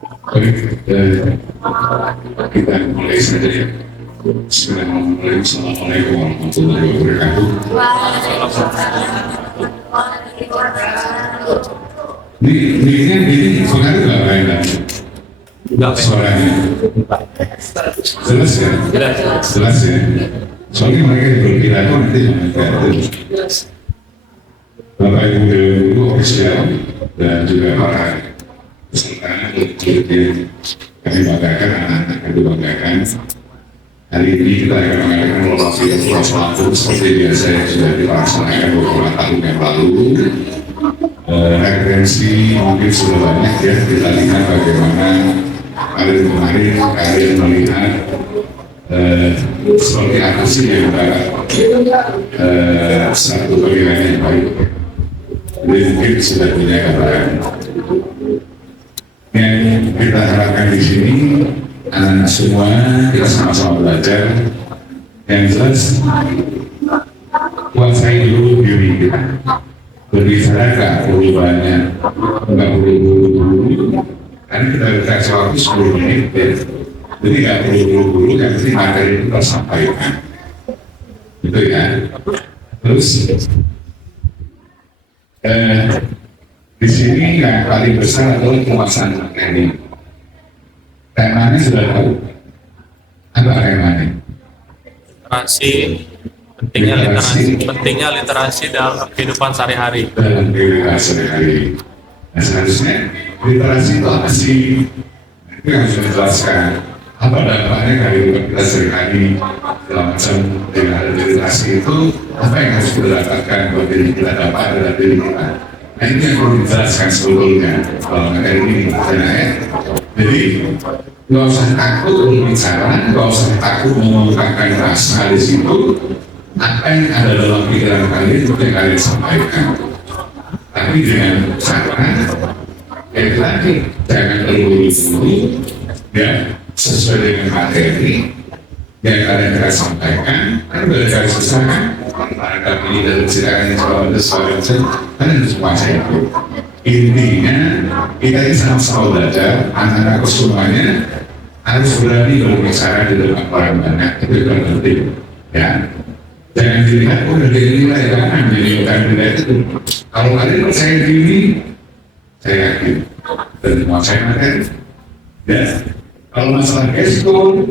Baik, kita mulai saja ya. Bismillahirrahmanirrahim. Assalamualaikum warahmatullahi wabarakatuh. Ini pengaruh nggak Pak Endah? Enggak, suaranya jelas ya? Jelas ya? Soalnya mereka berpidato nanti Bapak Ibu Guru ofisial dan juga para peserta yang kami banggakan, anak-anak kami banggakan. Hari ini kita akan mengadakan lokasi yang seperti biasa yang sudah dilaksanakan beberapa tahun yang lalu. Referensi mungkin sudah banyak ya, kita lihat bagaimana kemarin kalian melihat seperti apa sih yang satu pilihan yang baik. Jadi mungkin sudah punya gambaran. Yang kita harapkan di sini anak semua kita sama-sama belajar. Yang jelas kuasai dulu diri kita. Berbicara nggak perlu banyak, nggak perlu buru-buru. Karena kita dikasih waktu 10 menit ya. Jadi nggak perlu buru-buru, yang penting materi itu tersampaikan. Gitu ya. Terus di sini yang paling besar adalah penguasaan materi. Temanya sudah tahu. Apa temanya? Pentingnya literasi dalam kehidupan sehari-hari. Dalam kehidupan sehari-hari. Nah, seharusnya literasi itu apa sih? Itu yang harus dijelaskan. Apa dampaknya kehidupan kita sehari-hari dalam macam dengan literasi itu? Apa yang harus kita dapatkan buat diri kita, dapat dari diri kita? Nah, ini yang perlu dijelaskan sebetulnya kalau materi ini. Ya. Jadi nggak usah takut berbicara, nggak usah takut mengungkapkan rasa di situ. Apa yang ada dalam pikiran kalian itu yang kalian sampaikan. Tapi dengan cara yang tadi jangan terburu-buru, ya sesuai dengan materi yang kalian akan sampaikan. Kan sudah garis besar kan? Mantap ini dan silakan jawab sesuai kan harus menguasai itu. Intinya kita ini sama-sama belajar, anak-anak semuanya harus berani berbicara di depan orang banyak. Itu yang penting, ya. Jangan dilihat, udah dinilai kan, bukan dilihat itu. Kalau kalian percaya diri, saya yakin dan menguasai materi. Ya, kalau masalah gestur,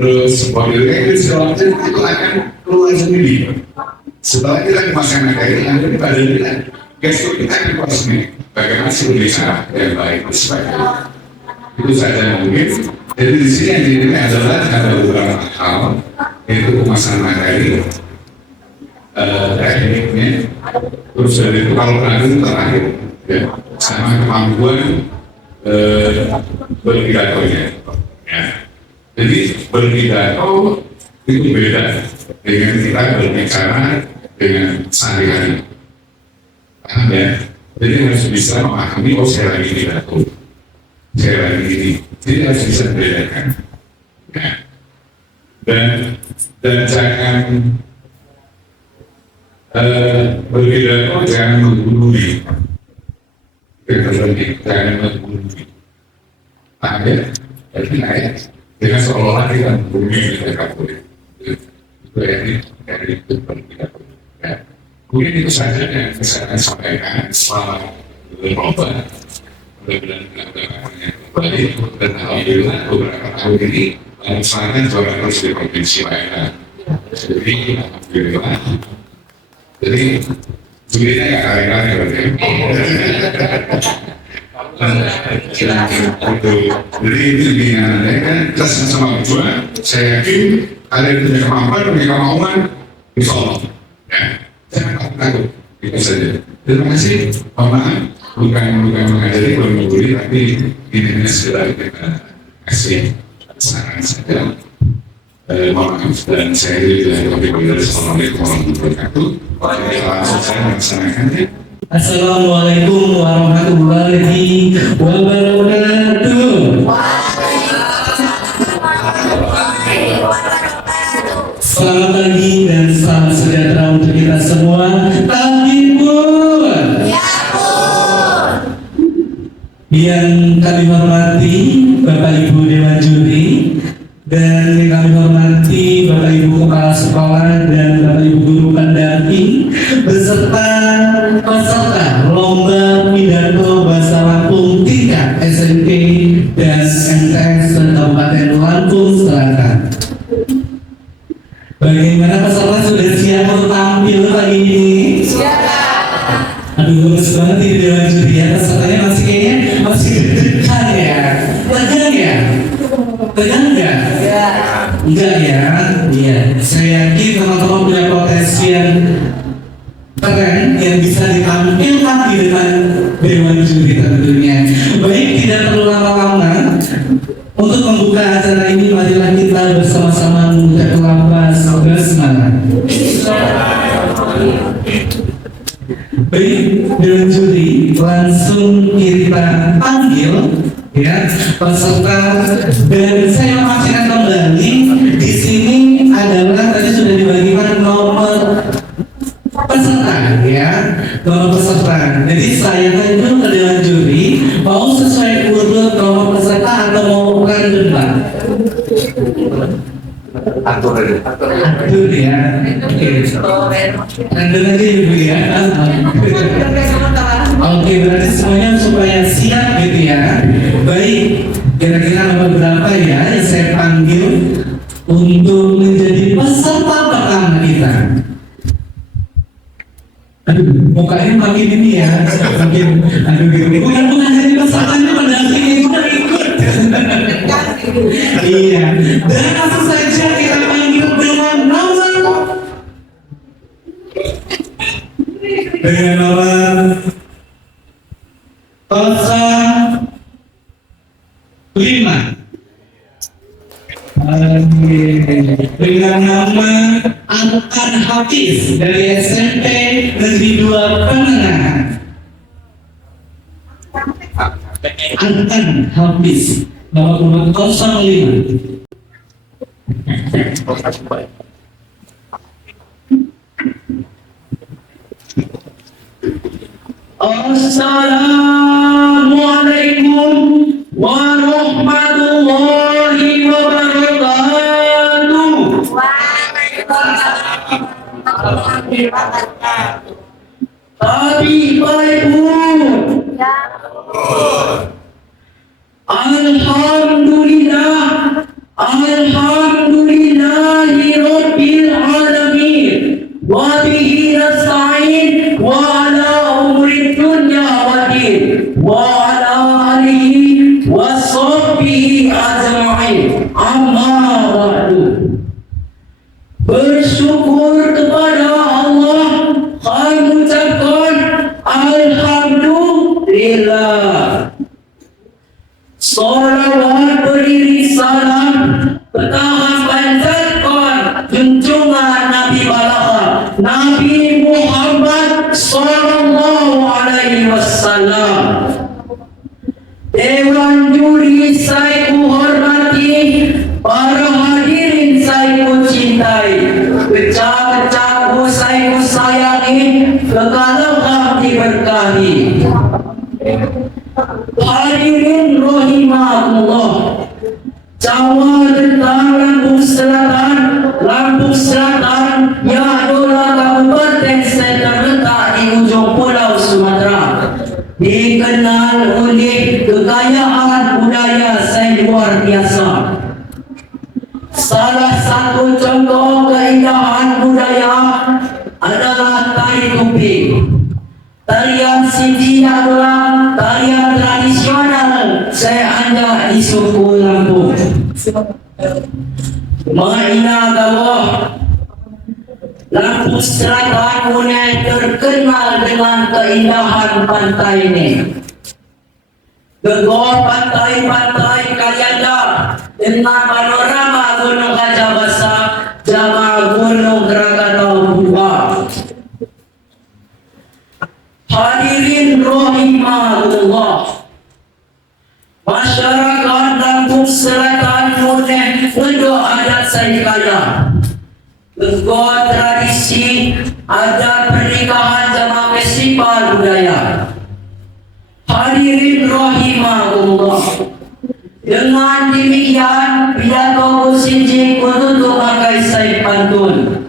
terus body language segala macam itu akan keluar sendiri. Setelah kita menguasai materi, nanti pada dilihat gestur kita akan keluar sendiri. Bagaimana sih berbicara yang baik dan sebagainya. Itu saja yang mungkin. Jadi di sini yang dinilai adalah ada beberapa hal, yaitu pemasaran materi. Tekniknya, terus dari itu kalau ragu terakhir, ya, sama kemampuan berpidatonya. Ya. Jadi berpidato itu beda dengan kita berbicara dengan sehari-hari. Paham ya? Jadi harus bisa memahami, oh saya lagi pidato, saya lagi ini. Jadi harus bisa membedakan. Ya. Dan jangan berpidato jangan menggurui, jangan menggurui. Paham ya? Jadi kayak dengan seolah-olah kita menggurui mereka boleh. Itu dari itu berpidato. Ya. Mungkin itu saja yang bisa saya sampaikan. Selamat berlomba. Mudah-mudahan kembali dan alhamdulillah beberapa tahun ini melaksanakan juara terus di provinsi lainnya. Jadi alhamdulillah. Jadi jurinya nggak kali-kali berarti. Jadi itu dengan kan kita sama berdua. Saya yakin kalian punya kemampuan, punya kemauan, insya Allah. Ya, jangan takut. Itu saja. Terima kasih. Maaf, bukan mengajari, bukan mengguri, tapi ini sekedar kita kasih saran saja. Mohon maaf dan saya dari Topik Bidara. Assalamualaikum warahmatullahi wabarakatuh. Langsung saya melaksanakan ya. Assalamualaikum warahmatullahi wabarakatuh. Selamat pagi dan salam sejahtera untuk kita semua. Takbir pun. Yang kami hormati hormati Bapak Ibu Dewan Juri, dan yang kami hormati Bapak Ibu Kepala Sekolah dan Bapak Ibu Guru pendamping beserta peserta lomba pidato bahasa Lampung tingkat SMP dan MTS Kabupaten Lampung Selatan. Bagaimana peserta sudah siap untuk tampil pagi ini? Aduh, bagus banget ini Dewan Juri ya. Pesertanya masih kayaknya masih deg-degan ya. Tegang ya? Tegang nggak? Enggak ya? Iya. Saya yakin teman-teman punya potensi yang keren yang bisa ditampilkan di depan Dewan Juri tentunya. Baik, tidak perlu lama-lama. Untuk membuka acara ini, marilah kita bersama-sama mengucapkan lafaz basmalah. Baik, Dewan Juri, langsung kita panggil ya peserta, dan saya memastikan kembali di sini adalah tadi sudah dibagikan nomor peserta ya, nomor peserta. Jadi saya tanya ke Dewan Juri, mau sesuai urut nomor peserta atau mau random? Atur ya. Oke. Random aja Ibu ya. Oke, berarti semuanya supaya siap gitu ya. Baik, kira-kira nomor berapa ya yang saya panggil untuk menjadi peserta pertama kita? Aduh, mukanya makin ini ya, makin aduh gitu. Bukan jadi pesertanya, pendampingnya juga ikut. Iya, dan langsung saja kita panggil dengan nomor 05 dengan nama Antan Hafiz dari SMP Negeri 2 Penengahan. Antan Hafiz nomor 05. Assalamualaikum warahmatullahi wabarakatuh. Tapi Bapak Ibu, Alhamdulillah, Alhamdulillahirabbil alamin, wa bihi nasta'in wa ala umuri dunya waddin wa ala alihi wa sahbihi ajma'in. Amma ba'du. Bersyukur kepada Allah, kami mengucapkan alhamdulillah. Salawat beri salam bertahan panjatkan junjungan Nabi Balagha Nabi Muhammad sallallahu alaihi wasallam. Dewan Juri saya hormati, para hadirin saya cintai, pecah-pecah saya sayangi, kekalangan diberkahi. Hadirin rahimahullah, Jawa tentang Lampung Selatan yang adalah kabupaten terletak di ujung pulau Sumatera, dikenal oleh kekayaan budaya yang luar biasa. Salah satu contoh keindahan budaya adalah tari tupi. Tarian Sindi adalah tarian tradisional saya ada di suku Lampung. Maina Gawah Lampung Selatan mulai terkenal dengan keindahan pantai ini. Gegor pantai-pantai Kalianda dengan panorama Gunung Gajah Basah, Jama Gunung Krakatau Buah. Hadirin rahimahullah, masyarakat Lampung Selatan punya bentuk adat Saikaya, bentuk tradisi, adat pernikahan sama festival budaya. Hadirin rahimahullah, Dengan demikian, pidato Siji menutup pakai said pantun.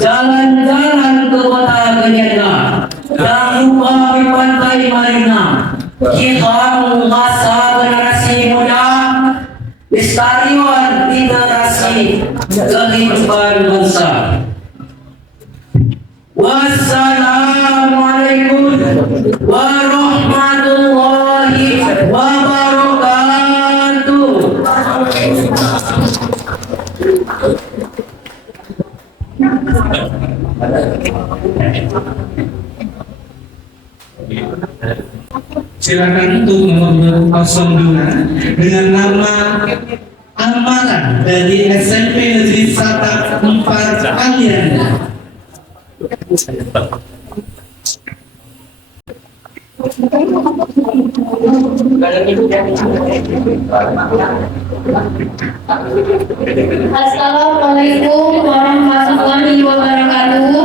Jalan-jalan ke kota Kenyana, jangan lupa di pantai Marina. Kita mengasah generasi muda, lestariwan literasi kehidupan bangsa. Wassalamualaikum warahmatullahi wabarakatuh. Silakan untuk nomor 02 dengan nama amalan dari SMP Negeri Sata 4 Alianda. Assalamualaikum warahmatullahi wabarakatuh.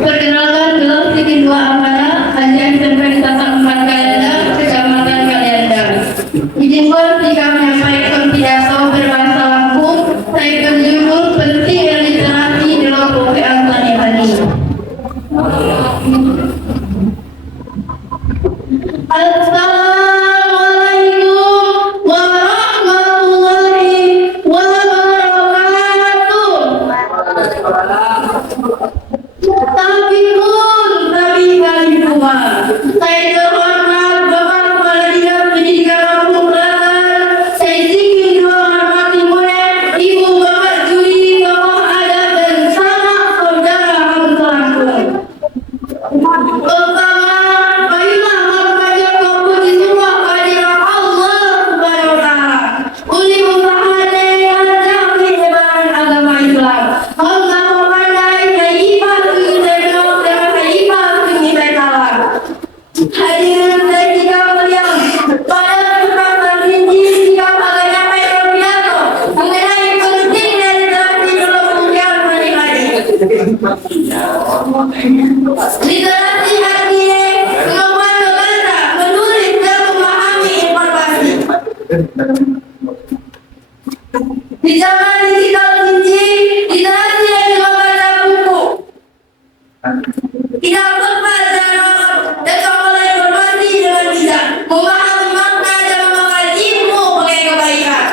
Perkenalkan dalam Titik 2 Amanah Kajian SMP Tata Empat Kalianda, Kecamatan Kalianda. Izinkan jika menyampaikan pidato berbahasa Lampung, saya berjudul pentingnya literasi dalam pembukaan tadi. Assalamualaikum warahmatullahi wabarakatuh. Tabibun Nabi kali dua. Saya terhormat Bapak Kepala Dinas Pendidikan Lampung Selatan. Saya ingin menghormati mulia Ibu Bapak Juri, tokoh adat dan sanak saudara bangsa Lampung. Pertama, marilah membaca komposisi semua kehadiran Allah Subhanahu wa Ta'ala. Uli Muhammad yang jami sebaran agama Islam. Allah memandai kehidupan kita dengan kehidupan kita kalah. Hadirin dan jika beliau pada kesempatan ini jika akan menyampaikan pidato mengenai pentingnya literasi dalam pembukaan pribadi. Literasi artinya kemampuan membaca, menulis dan memahami informasi. Di zaman digital ini, literasi yang membaca buku tidak membaca dan mengolah informasi dengan bijak, memahami makna dan mengenal ilmu sebagai kebaikan.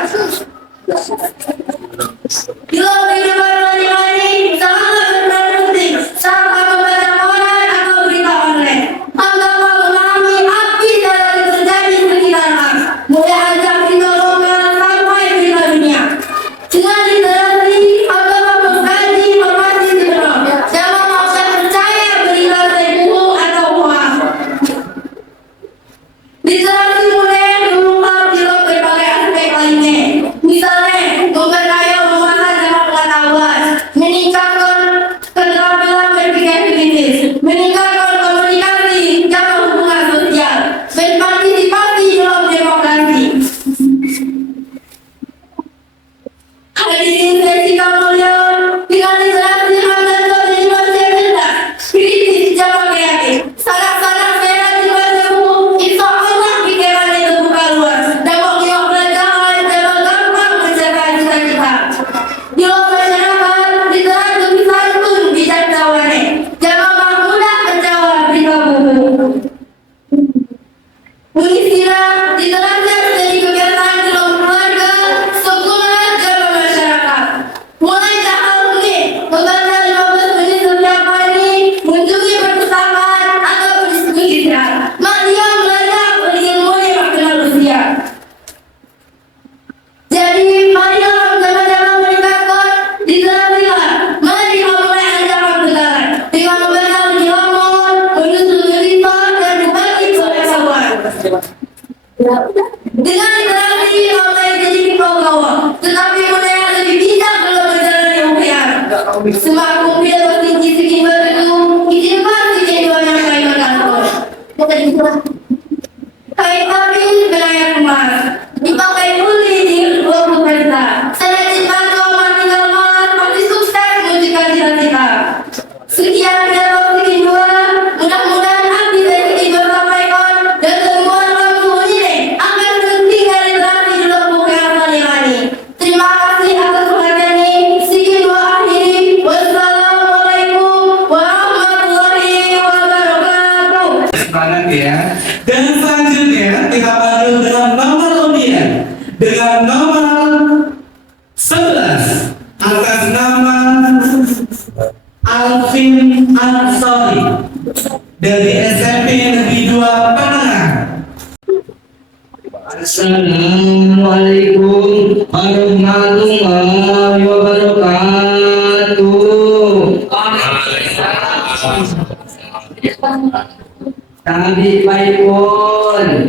Dalam kehidupan sehari-hari sangat penting saat membaca koran atau berita online. Anda memahami apa yang terjadi di sekitar Anda, mulai ajak berita lokal sampai berita dunia. Dengan literasi, Anda mengkaji informasi benar. Jangan maksa percaya berita dari buku atau hoax. Literasi mulai mengungkap di berbagai aspek lainnya. Misalnya, memperkaya wawasan dan pengetahuan, meningkatkan keterampilan berpikir kritis, meningkatkan komunikasi dan hubungan sosial, berpartisipasi dalam demokrasi. Hadirin dan jika mulia, dengan literasi Anda menjadi manusia cerdas, kritis, dan kreatif. Sangat-sangat saya dibaca buku, insya Allah pikirannya terbuka luas, dapat beliau pelajaran dan gampang mencapai cita-cita. Di luar masyarakat, literasi bisa itu bijaksanaan. Jangan mudah menjawab berita buku. Istilah literasi menjadi kebiasaan dalam keluarga, sekolah, dan masyarakat. Mulai hal ini, membaca 15 menit setiap hari, mengunjungi perpustakaan atau berdiskusi. Mari belajar berilmu yang kenal usia. Jadi, marilah sama-sama meningkatkan literasi. Mari mulai ajaran negara dengan membaca lebih lama, menyusun berita dan berbagi pengetahuan. Dengan literasi mulai jadi penggawa, tetapi mulai lebih bijak dalam menjalani ujian. Semakin pidato tinggi segi begitu, izinkan kehidupan yang baik berkantor. Kain habis berlayar emas, dipakai muli di waktu kerja. Saya dibantu tinggal malam, pasti sukses menunjukkan cita-cita. Sekian pidato segi dua, mudah-mudahan abdi dan kita tersampaikan dan semua ya. Dan selanjutnya kita panggil dengan nomor undian dengan nomor 11 atas nama Alvin Ansori dari SMP Negeri 2 Panangan. Assalamualaikum warahmatullahi wabarakatuh. Tabi baikun.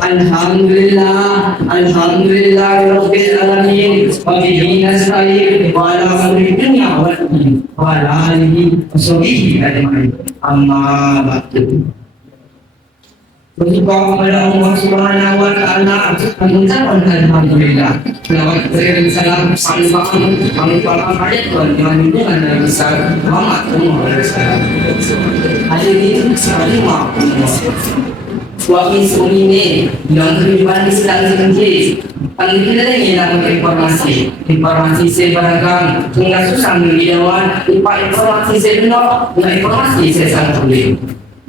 Alhamdulillah, alhamdulillah rabbil alamin. Wa bihi nasta'in wa ala amri dunya wal din wa ala alihi wa sahbihi ajma'in. Amma ba'du. Bersyukur kepada Allah Subhanahu wa taala mengucapkan alhamdulillah. Selawat dan salam kami para hadirin dengan junjungan Nabi besar Muhammad SAW. Hadirin sekalian, suami ini yang beriman di sedang terjadi. Paling tidak ingin dapat informasi saya beragam, hingga susah mengidawan, informasi saya benar, dengan informasi saya sangat sulit.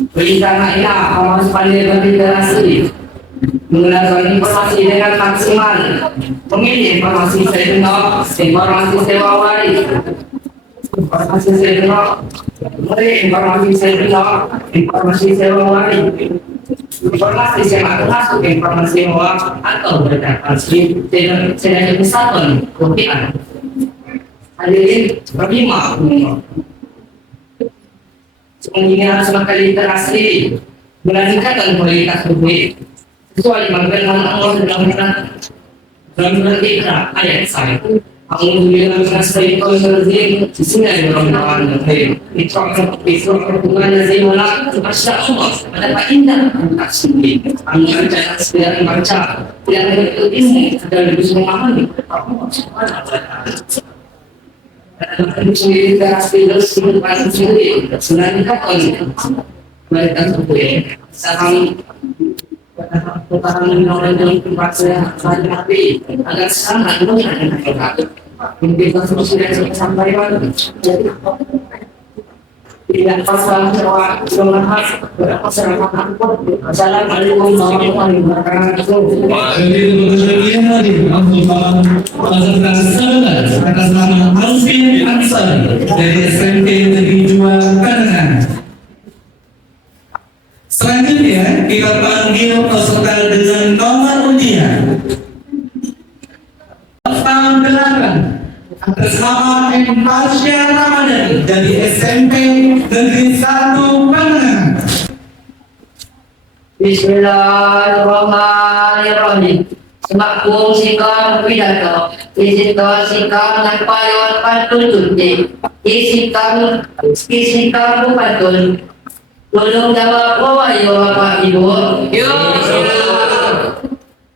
Perintah harus pandai berliterasi, menggunakan informasi dengan maksimal, memilih informasi saya benar, informasi saya wawaris, informasi saya benar, memilih informasi saya benar, informasi saya wawaris, informasi saya tak masuk informasi bawah atau berdasarkan saya kesatuan kemudian hadirin berlima. Semuanya harus makan literasi, meningkatkan kualitas hidup. Kecuali menggunakan Allah dalam surat Iqra ayat 1. Alhamdulillah sebaiknya terjadi Bismillahirrahmanirrahim. Itu hubungannya zimala masya Allah. Pada indah tak sendiri. Anda jangan sekedar baca, yang berilmu adalah lebih memahami Allah Subhanahu wa taala. Sendiri literasi sendiri selain kata mereka sebagai saham pertahanan orang dalam tempat saya hati agar sangat mudah dan hebat. Mungkin kita sudah sampaikan tidak pasal bahwa semangat masyarakat. Assalamualaikum warahmatullahi wabarakatuh. Atas nama Alvin Ansori dari SMP Negeri 2 Panangan. Selanjutnya kita panggil peserta dengan nomor undian tahun 8 atas nama Tasya Ramadhani dari SMP Negeri 1 Panangan. Bismillahirrahmanirrahim. Semakum sikap pidato, isikap sikap dan payon pantun isikap pantun. Tolong jawab Bapak Ibu.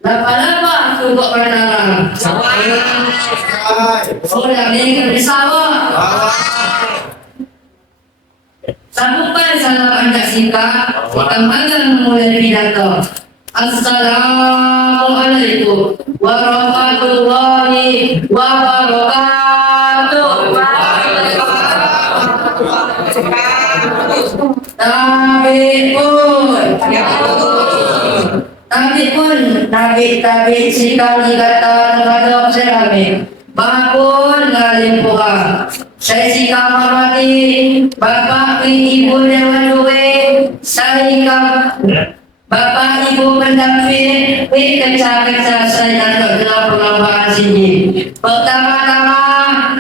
Lapa-lapa cukup pandangan. Sudah ini bersama. Sampai salam anda sikap, kita memulai pidato. Assalamualaikum warahmatullahi wabarakatuh. Tabi sikap dikata terhadap serami Bakun ngalimpuha. Saya sikap hormati Bapak Ibu Dewan Duwe. Saya sikap Bapak Ibu pendamping keca-keca saya dalam perlombaan sini. Pertama-tama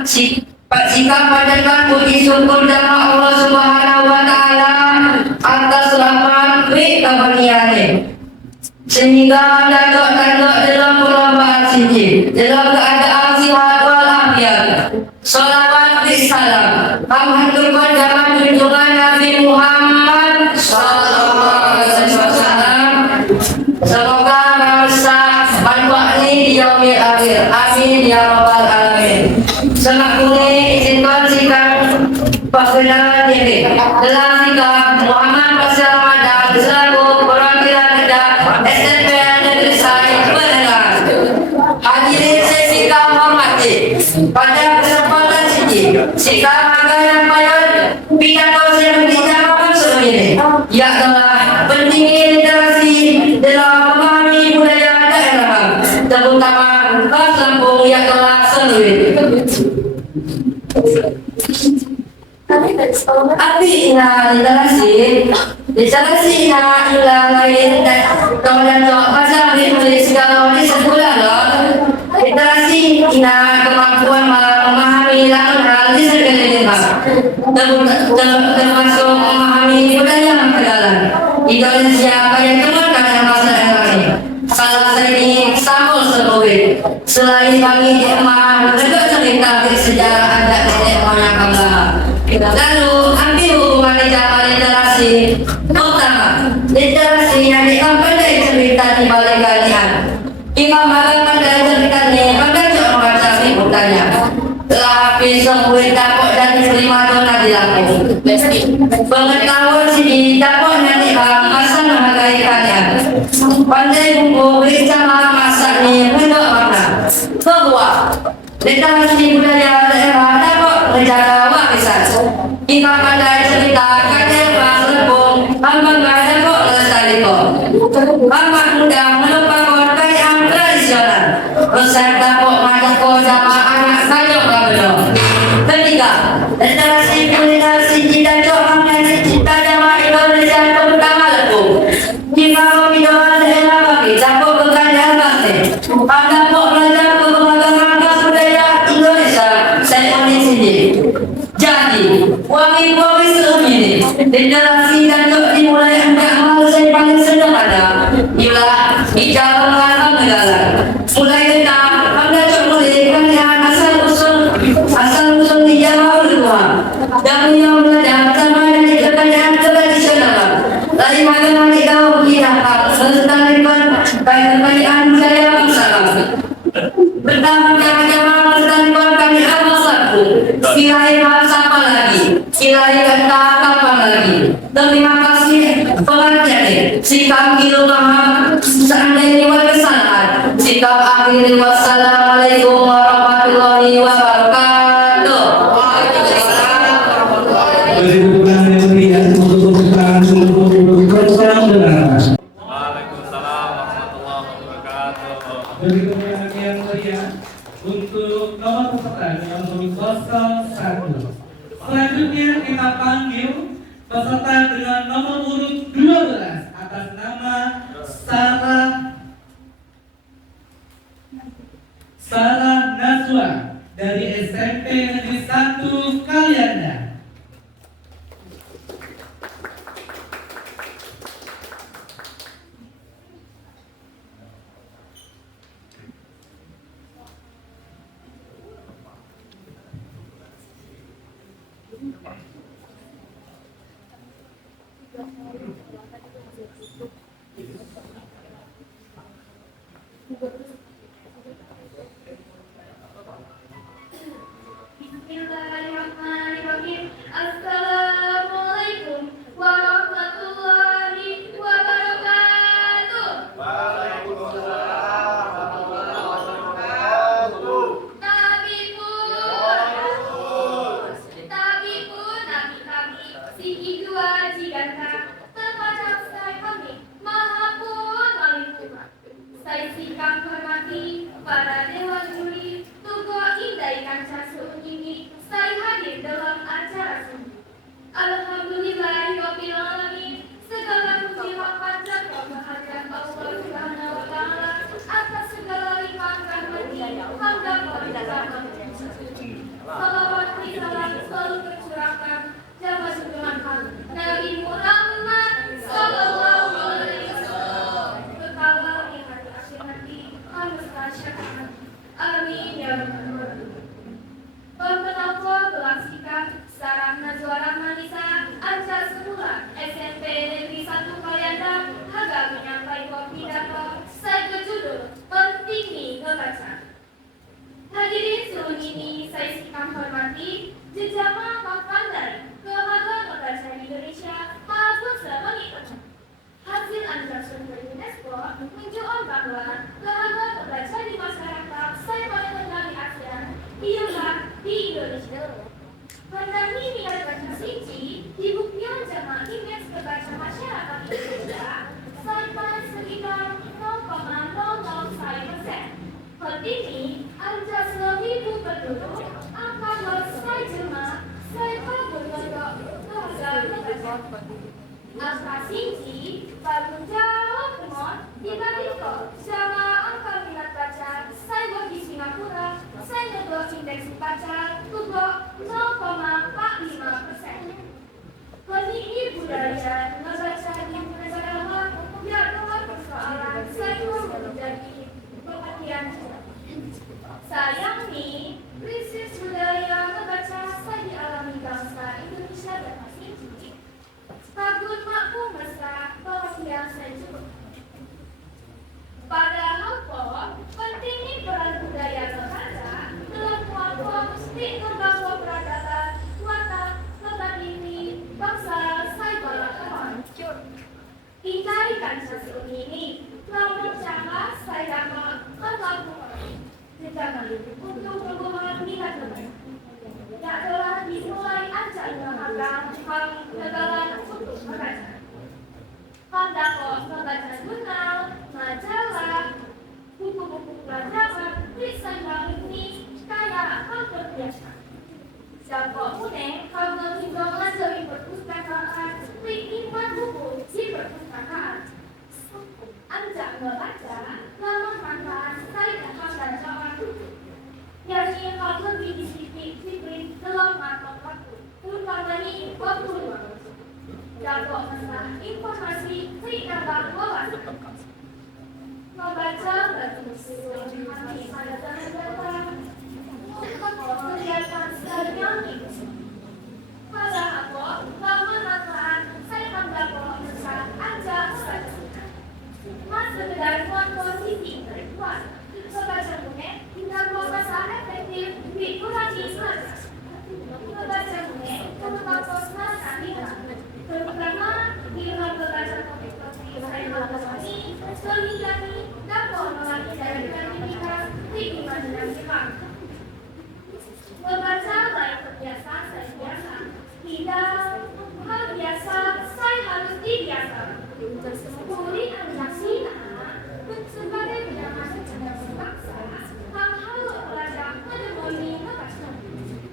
sikap panjatkan puji syukur sama Allah Subhanahu wa taala atas rahmat karunia-Nya. Sehingga datuk-datuk dalam perlombaan sini dalam keadaan sihat walafiat. Salawat dan salam alhamdulillah dalam junjungan Nabi Muhammad sallallahu alaihi wasallam. Semoga bangsa manfaat ini di yaumil akhir. Amin ya rabbal alamin. Selaku izinkan sikap perkenalan diri dalam sikap Muhammad Pasir Ramadan selaku perwakilan SMP Negeri 1 Panangan. Hadirin saya sikap hormati pada kesempatan ini sikap agar payon pidato yang dijawabkan sebelum ini Yakni pentingnya literasi dalam memahami budaya daerah, terutama khas Lampung yang telah seluruh. Api ina literasi ina ila lain dan kemudian bahasa Inggris segala di sekolah loh. Literasi ina kemampuan memahami hal di sekelilingnya, termasuk memahami budaya negara Indonesia yang kemakan yang bahasa Indonesia. Salah satu sampul seluruh. Selain kami emah redok cerita sejarah adat nenek moyang kami. Lalu ambil hubungan literasi. Pertama, literasi yang dikandai cerita di balik kalian. Imam Malang pada cerita ini pada juga membaca bukannya. Telah habis sembuh dapur dan terima donat di Lampung. Pengetahuan sini dapur nanti masa menghargai kalian. Pandai bumbu bersama masak ni bentuk mana. Kedua, literasi budaya daerah dapat menjaga warisan. Kita pandai cerita kakek Lampung, hamba dapat lestarikan. Hamba muda melupakan kekayaan tradisional. Resep dapat menjaga sama anak sayur kabel. Ketiga, literasi kulinasi tidak cuma cita jamaah Indonesia terutama Lampung. Kita meminjauan daerah bagi dapat kekayaan bangsa. Ada kok belajar keberagaman budaya Indonesia saya sendiri. Jadi, wangi-wangi ini literasi dan dimulai hendak menguasai paling sederhana. Ialah bicara mengenai negara. Mulai tentang anda mulai dengan asal usul di Jawa Luar dan yang belajar sama dari kekayaan tradisional. Dari mana kita melihat melestarikan kekayaan budaya bersama. Pertama-tama melestarikan kekayaan bersatu. Kirain bahasa apa lagi? Kirain kata apa lagi? Terima kasih pengajar. Sikap kilo paham seandainya kesalahan. Sikap akhir wassalamualaikum warahmatullahi wabarakatuh. Waalaikumsalam warahmatullahi wabarakatuh. Untuk nomor peserta dengan nomor 01. Selanjutnya kita panggil peserta dengan nomor urut 12 atas nama Sarah Naswa dari SMP Negeri 1 Kalianda. Bismillahirrahmanirrahim. Assalamualaikum warahmatullahi wabarakatuh. Nabi pun nabi kami, si dua jiganta, terhadap saya kami, maha pun malimpuh. Saya sikap hormati para dewan juri, tugu indai kancah ini, saya hadir dalam acara sini. Alhamdulillahirabbil alamin. Segala puji limpahan dan kehadiran Allah Subhanahu wa taala atas segala limpahan rahmat-Nya hamba kepada salawat salam selalu tercurahkan jamaah junjungan kami Nabi Muhammad sallallahu alaihi wasallam. Kekawal di hati akhir nanti hamdulillah syafaat. Amin ya rabbal alamin. Pengenal Belasika Sarah Najwa Rahmanisa Anja Semula SMP Negeri 1 Kalianda Haga menyampaikan pidato saya berjudul Pentingnya Membaca. Hadirin seluruh ini saya sikap hormati jejama pandai kemajuan membaca di Indonesia maupun mengikuti hasil antar sumber UNESCO menunjukkan bahwa kemajuan membaca di masyarakat saya paling rendah di ASEAN ialah di Indonesia. Pandemi minat baca siji dibuktikan jamaah indeks kebaca masyarakat Asmasinci, bangun jauh kemon, tiba-tiba sama angka minat baca, saya buat di Singapura, saya ngedot indeks baca, tubuh 0,45%. Kondisi budaya membaca di negara luar, biarlah persoalan saya menjadi perhatian. Sayang nih, krisis budaya membaca saya dialami bangsa Indonesia dan Asmasinci. Takut mampu mesra perhatian saya cukup. Padahal kok pentingnya peran budaya membaca dalam kelompok mesti membawa peradaban, watak, lebat ini, bangsa saya balapan. Kita ikan sesuatu ini, namun cara saya dapat melakukan jangan untuk perubahan minat mereka. Tak telah dimulai ajak mengagang negara untuk membaca. Hendak membaca jurnal, majalah, buku-buku pelajaran, tulisan ini kayak hal terbiasa. Siapa punya kalau mengimbau ngajari perpustakaan, menikmat buku di perpustakaan. Ajak membaca, lama manfaat saya dan cara jadi hal lebih disiplin dalam mata waktu, terutama ini waktu luang. Dapat tentang informasi sehingga wawasan. Membaca berfungsi hati pada data, kegiatan sehari-hari. Pada aku, lama manfaat saya mendapat besar ajak membaca. Mas sekedar kondisi luas. Membaca buku tidak bahasa efektif dikurangi masa. Membaca buku merupakan masa hidup, terutama di dalam membaca topik-topik saya mengalami sehingga dapat melatih kreativitas di imajinasi. Membaca baik terbiasa saya biasa, tidak hal biasa saya harus dibiasa. Kulit anak Cina sebagai bidang cerdas bangsa, hal-hal pelajar menemui membaca.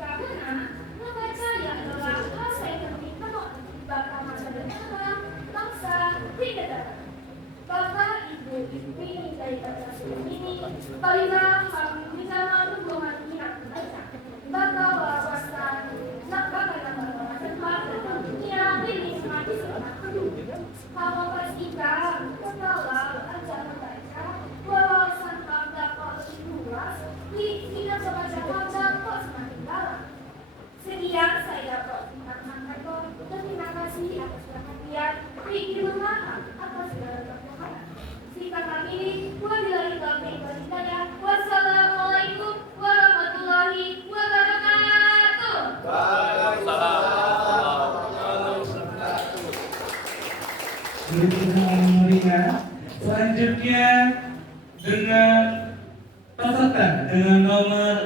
Karena membaca yang adalah hal saya penting penuh bakal masa depan bangsa di negara. Bapak Ibu ini dari baca ini, bagaimana bisa hubungan minat membaca? Bakal wawasan, bakal nama tempat dan dunia ini semakin kalau pastikan setelah ajar membaca, wawasan dapat lebih luas, tidak membaca kok semakin dalam. Sekian saya dapat menyampaikan. Terima kasih atas perhatian. Ingin memaham atas segala permohonan. Singkat kami, wabillahi taufiq wal hidayah. Wassalamualaikum warahmatullahi wabarakatuh. Selanjutnya dengan peserta dengan nomor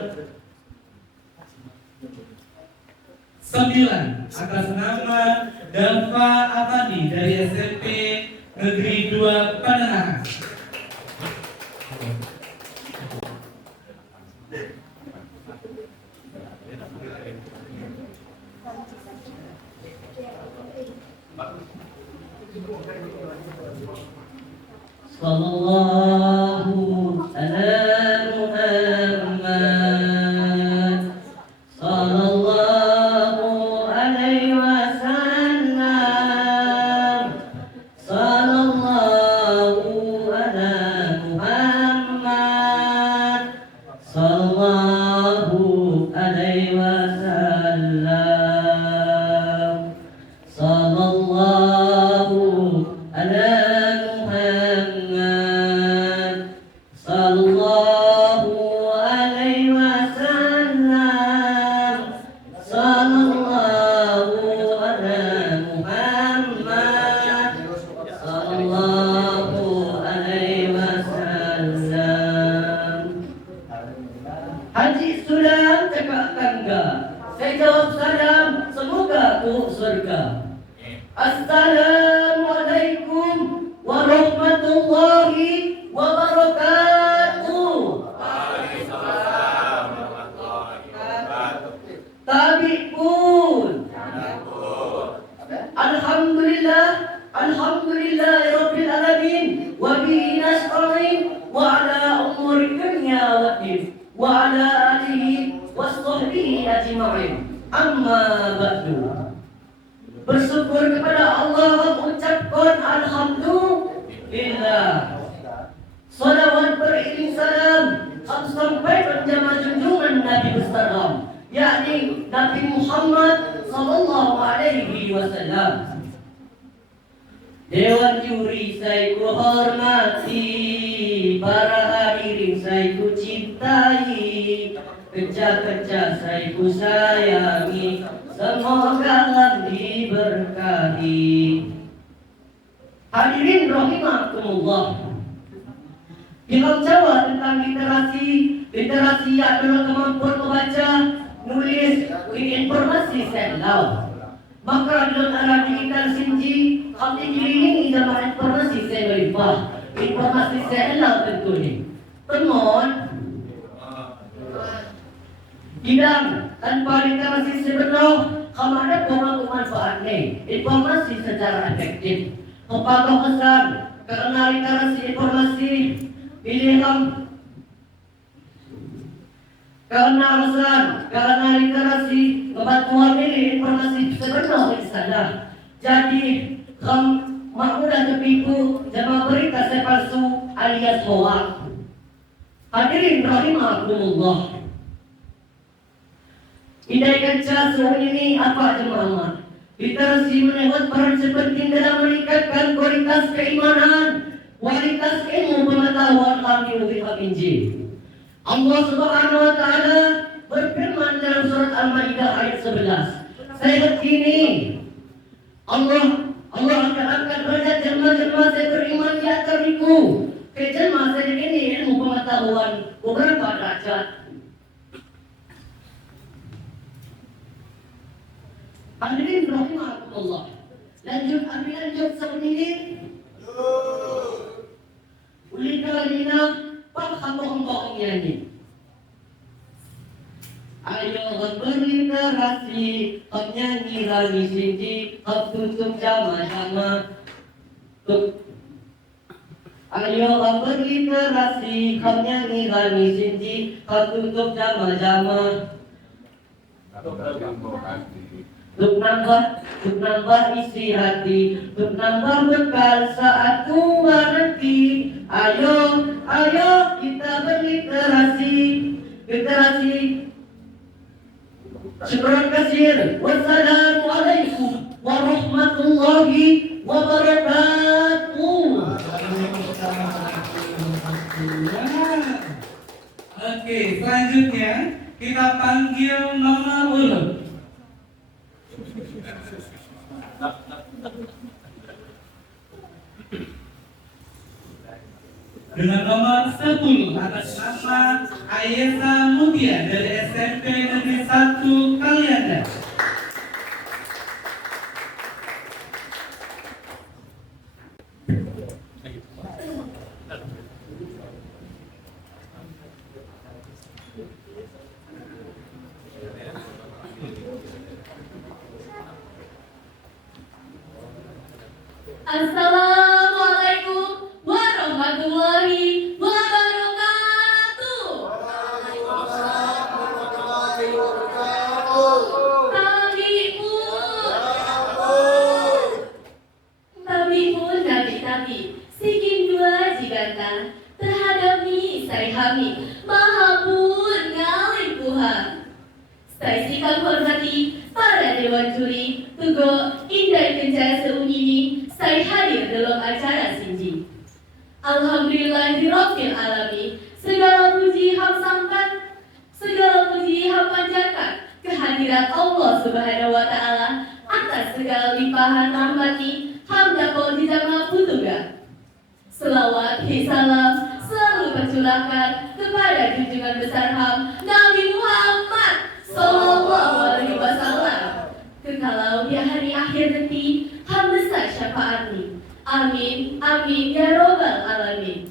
9 atas nama Dalfa Afandi dari SMP Negeri 2 Panangahan. Sallallahu ala Muhammad Sallallahu alaihi wasallam Sallallahu ala Muhammad Sallallahu alaihi wasallam Sallallahu ala Muhammad Amma ba'du. Bersyukur kepada Allah, mengucapkan alhamdulillah. Salawat beriring salam sampai berjamaah junjungan Nabi besar, yakni Nabi Muhammad sallallahu alaihi wasallam. Dewan juri saya ku hormati, para hadirin saya ku cintai, kerja-kerja saya ku sayangi, semoga diberkahi. Hadirin rahimakumullah. Bilang Jawa tentang literasi. Literasi adalah kemampuan membaca, nulis, informasi selalu. Maka dalam arah digital sinji, kami dililingi dengan informasi selalu. Informasi selalu tentu ni. Temuan, bidang tanpa literasi sebenar, kamu ada manfaat ni. Informasi secara efektif. Kepala kesan, karena literasi informasi. Pilihan karena alasan, karena literasi, kebatuan ini informasi sebenar di sana. Jadi, kamu mudah tertipu, jangan berita palsu alias hoax. Hadirin rahimakumullah. Indai kerja ini apa jemaah? Literasi menewat peran sepenting dalam meningkatkan kualitas keimanan, kualitas ilmu pengetahuan kami lebih Injil. Allah Subhanahu wa taala berfirman dalam surat Al-Maidah ayat 11. Saya ini Allah akan angkat derajat jemaah-jemaah saya beriman di atasku. Ke jemaah saya ini ilmu pengetahuan beberapa derajat. Hadirin rahimakumullah. Lanjut seperti ini. Ulikalina pakhamong yani. Ayo berliterasi, nyanyi lagi sini, tutup jama-jama. Ayo berliterasi, nyanyi lagi sini, tutup jama-jama. Untuk nambah isi hati, untuk nambah bekal saat tua nanti. Ayo kita berliterasi, literasi. Syukran kasir. Wassalamualaikum warahmatullahi wabarakatuh. Oke, selanjutnya kita panggil nomor urut. Dengan nomor 10 atas nama Ayesa Mutia dari SMP Negeri 1 Kalianda. Assalamualaikum warahmatullahi wabarakatuh. Tabipun nabi-nabi, sikin dua jigata, terhadap mi saya hami, mahabun ngalim Tuhan. Saya sikap hormati para dewan juri, tugo indai kencana seunini, saya hadir dalam acara sinji. Alhamdulillahirabbil alamin. Segala puji hamsangkan, segala puji hampanjatkan kehadirat Allah Subhanahu wa taala atas segala limpahan rahmati hamdalah di zaman putuga. Selawat salam selalu tercurahkan kepada junjungan besar ham Nabi Muhammad sallallahu alaihi wasallam. Kekalau di hari akhir nanti ham besar syafaatnya. Amin, amin ya robbal alamin.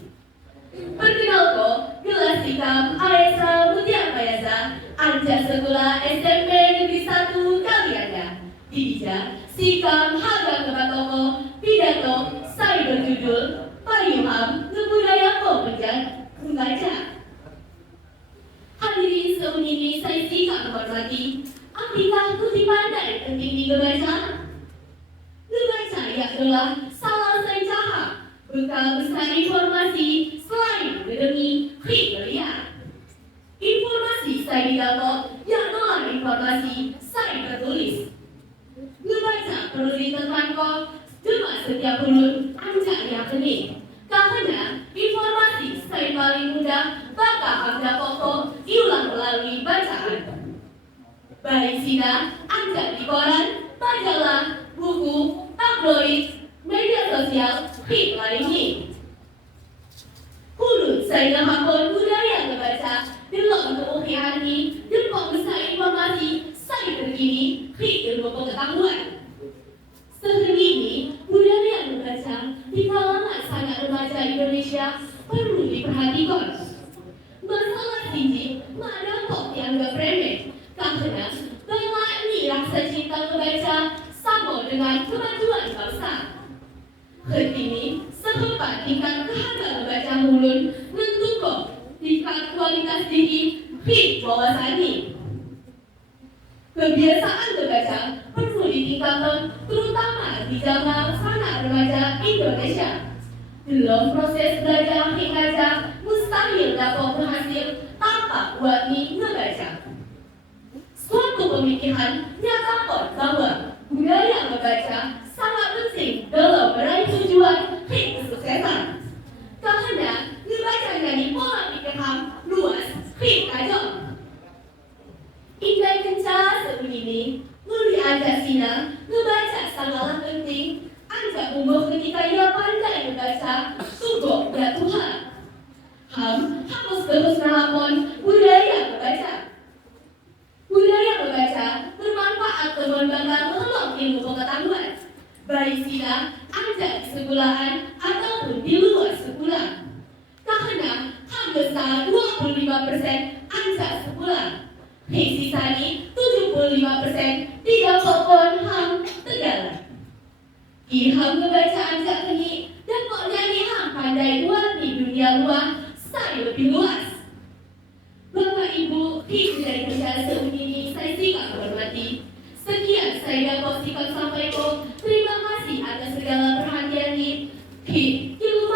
Perkenalkan, gelas sikap Ayesa Mutia Ayesa, Anja Sekolah SMP Negeri 1 Kalianda. Dija, sikap Haga Kebatomo, pidato saya berjudul Payuham Kebudayaan Pembejan Membaca. Hadirin seunini saya sikap menghormati. Apakah Bekal besar informasi selain demi hikmah. Informasi saya didapat yang dalam informasi saya tertulis. Membaca perlu ditekankan cuma setiap huruf anjak yang hening. Karena informasi saya paling mudah bakal anda pokok diulang melalui bacaan. Baik sida, anjak di koran, majalah, buku, tabloid, media sosial, hit lainnya. Huruf saya hafal budaya membaca dalam kemuliaan ini dan besar informasi saya terkini hit ilmu pengetahuan. Sehingga ini budaya membaca di kalangan sangat remaja Indonesia perlu diperhatikan. Masalah tinggi mana kok dianggap remeh karena bahwa ini rasa cinta membaca sama dengan kemajuan bangsa. Kini setempat tingkat kehadiran membaca mulun menentukan tingkat kualitas tinggi hit wawasan ini. Kebiasaan membaca perlu ditingkatkan terutama di zaman sangat remaja Indonesia. Dalam proses belajar membaca mustahil dapat berhasil tanpa wani membaca. Suatu pemikiran nyatakan bahwa budaya membaca sangat penting dalam meraih tujuan hit kesuksesan. Karena membaca menjadi pola pikir luas hit aja. Indai kencang seperti ini, murid anda sina membaca sangatlah penting. Anda umur ketika ia pandai membaca, sungguh ya Tuhan. Harus terus melakukan budaya membaca. Budaya membaca bermanfaat mengembangkan peluang ilmu pengetahuan. Baik sina anda di sekolahan ataupun di luar sekolah. Karena besar 25% anda sekolah. Sisanya 75% tidak pokok ham tegala. Ilham membaca anda ini dapat nyanyi ham pandai luar di dunia luar saya lebih luas. Bapak Ibu, dari negara seumur ini saya sangat menghormati. Sekian saya dapat sikap sampaikan. Terima kasih atas segala perhatian ini. Hilu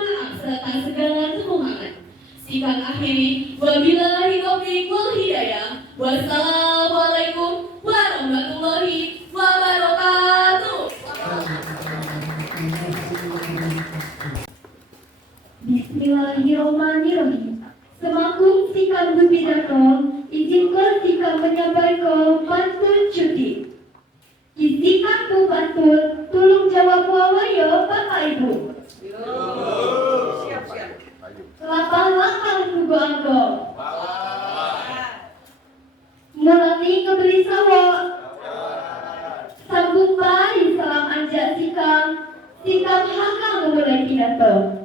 maaf serta segala kekurangan. Sikap akhiri, wabillahi taufiq wal hidayah. Wassalamualaikum warahmatullahi wabarakatuh. Bismillahirrahmanirrahim. Semakum sikap berpidato, izinkan sikap menyampaikan pantun cuti. Istikan ku pantun, tolong jawab wawayo Bapak Ibu. Lapang-lapang tugu anggo. Mulai kebeli sawah. Sambung bayi salam anjak sikap hakal memulai pidato.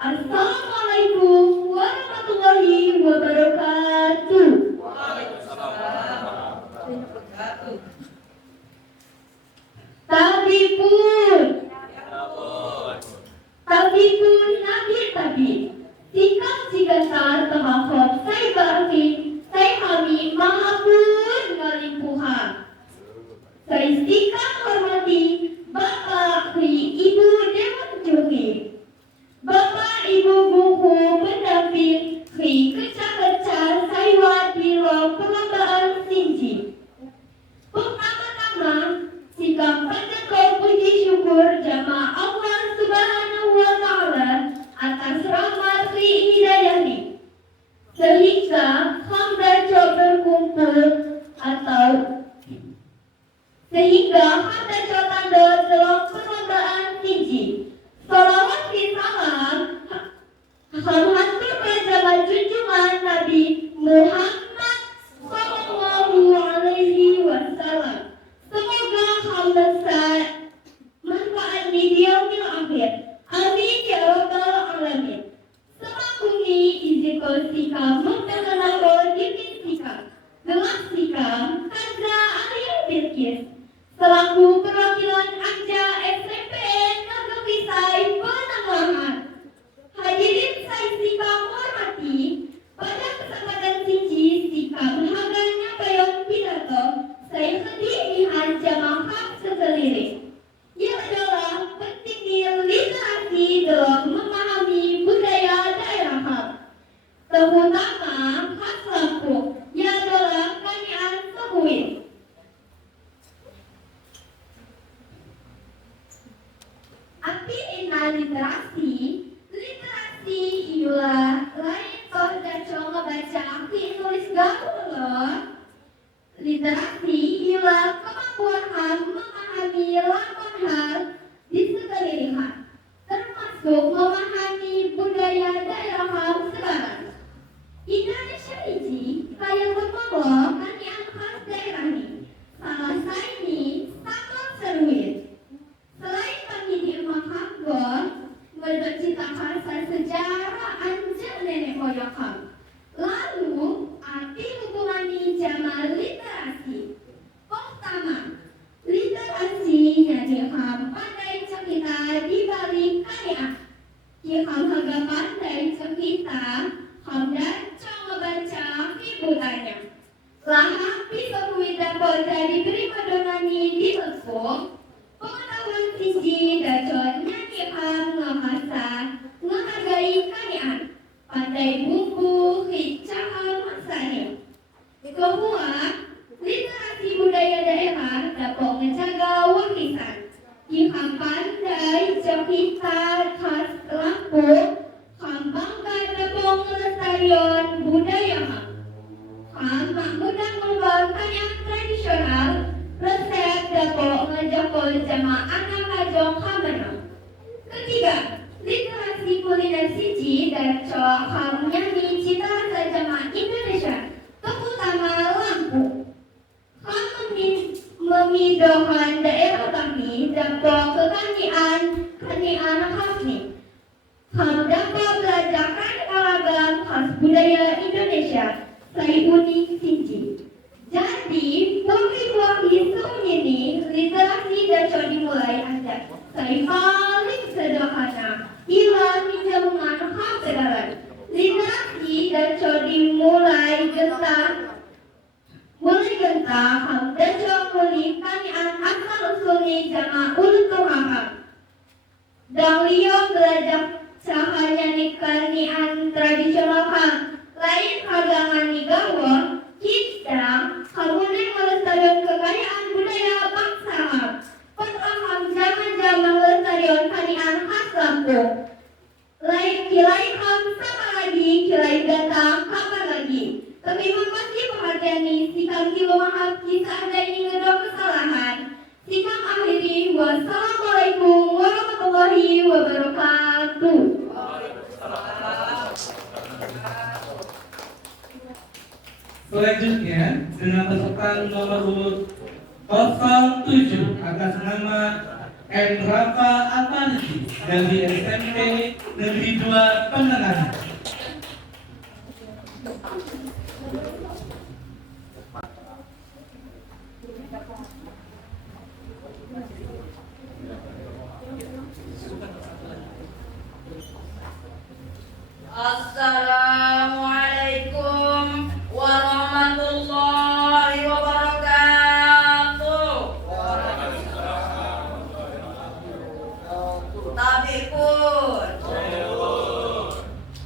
Assalamualaikum warahmatullahi wabarakatuh. Tapi pun nabi sikap sikap terhafal saya berarti saya kami maafun ngalimpuhan. Saya sikap hormati Bapak Ibu Dewan Juri, Bapak Ibu Guru mengenal literasi, literasi ialah lain kau dan coba baca aki tulis gaul loh. Literasi ialah kemampuan ham memahami lakon hal di sekeliling ham, termasuk memahami budaya daerah ham sekarang. Indonesia ini kaya bermula kami khas daerah ini. Salah ini sambal seruit. Selain kami di rumah Hanggon, berceritakan sejarah anjir nenek moyang kami. Lalu, arti hubungan ini jamal literasi. Pertama, literasi yang ham pandai cerita di balik karya. Ham harga pandai cerita, ham dan coba baca ibutannya. Lama pisau dan boleh diberi pedonani di Mesum, pengetahuan tinggi dan nyanyi ham ngamasa, menghargai karyaan, pandai bumbu, hijau, masanya. Kedua, literasi budaya daerah dapat menjaga warisan. Ham pandai cerita khas Lampung, ham bangga dapat melestarikan budaya ham. Mudah mengembangkan yang tradisional, resep dapat menjaga jamaah ngajong hamana. Ketiga, literasi kuliner siji dan coba nyanyi cita rasa jamaah Indonesia, terutama Lampung. Memidahkan daerah kami dapat kekanian khas nih. Dapat belajar ragam khas budaya Indonesia. Saya unik tinggi. Jadi, bagi ini literasi dan coba dimulai ada. Saya paling sederhana, ialah minjaman hak segaran. Literasi dan coba dimulai gentah, dan coba mulai kanian asal usulnya jamaah ulun tuhaham. Dan lihat belajar cahaya kanian tradisional ham. Lain hagangan gawa, kita kemudian melestarikan kekayaan budaya bangsa ham. Pertama zaman melestarikan kanian khas Lampung. Lain ham sama lagi, kilai datang kapan lagi. Kami masih perhatiani sikap kilo maaf jika ada ini ngedok kesalahan. Sikap akhiri, wassalamualaikum warahmatullahi wabarakatuh. Selanjutnya dengan peserta nomor urut 07 atas nama M. Rafa Atarji dari SMP Negeri 2 Pendengaran. Assalamualaikum warahmatullahi wabarakatuh. Tabipun.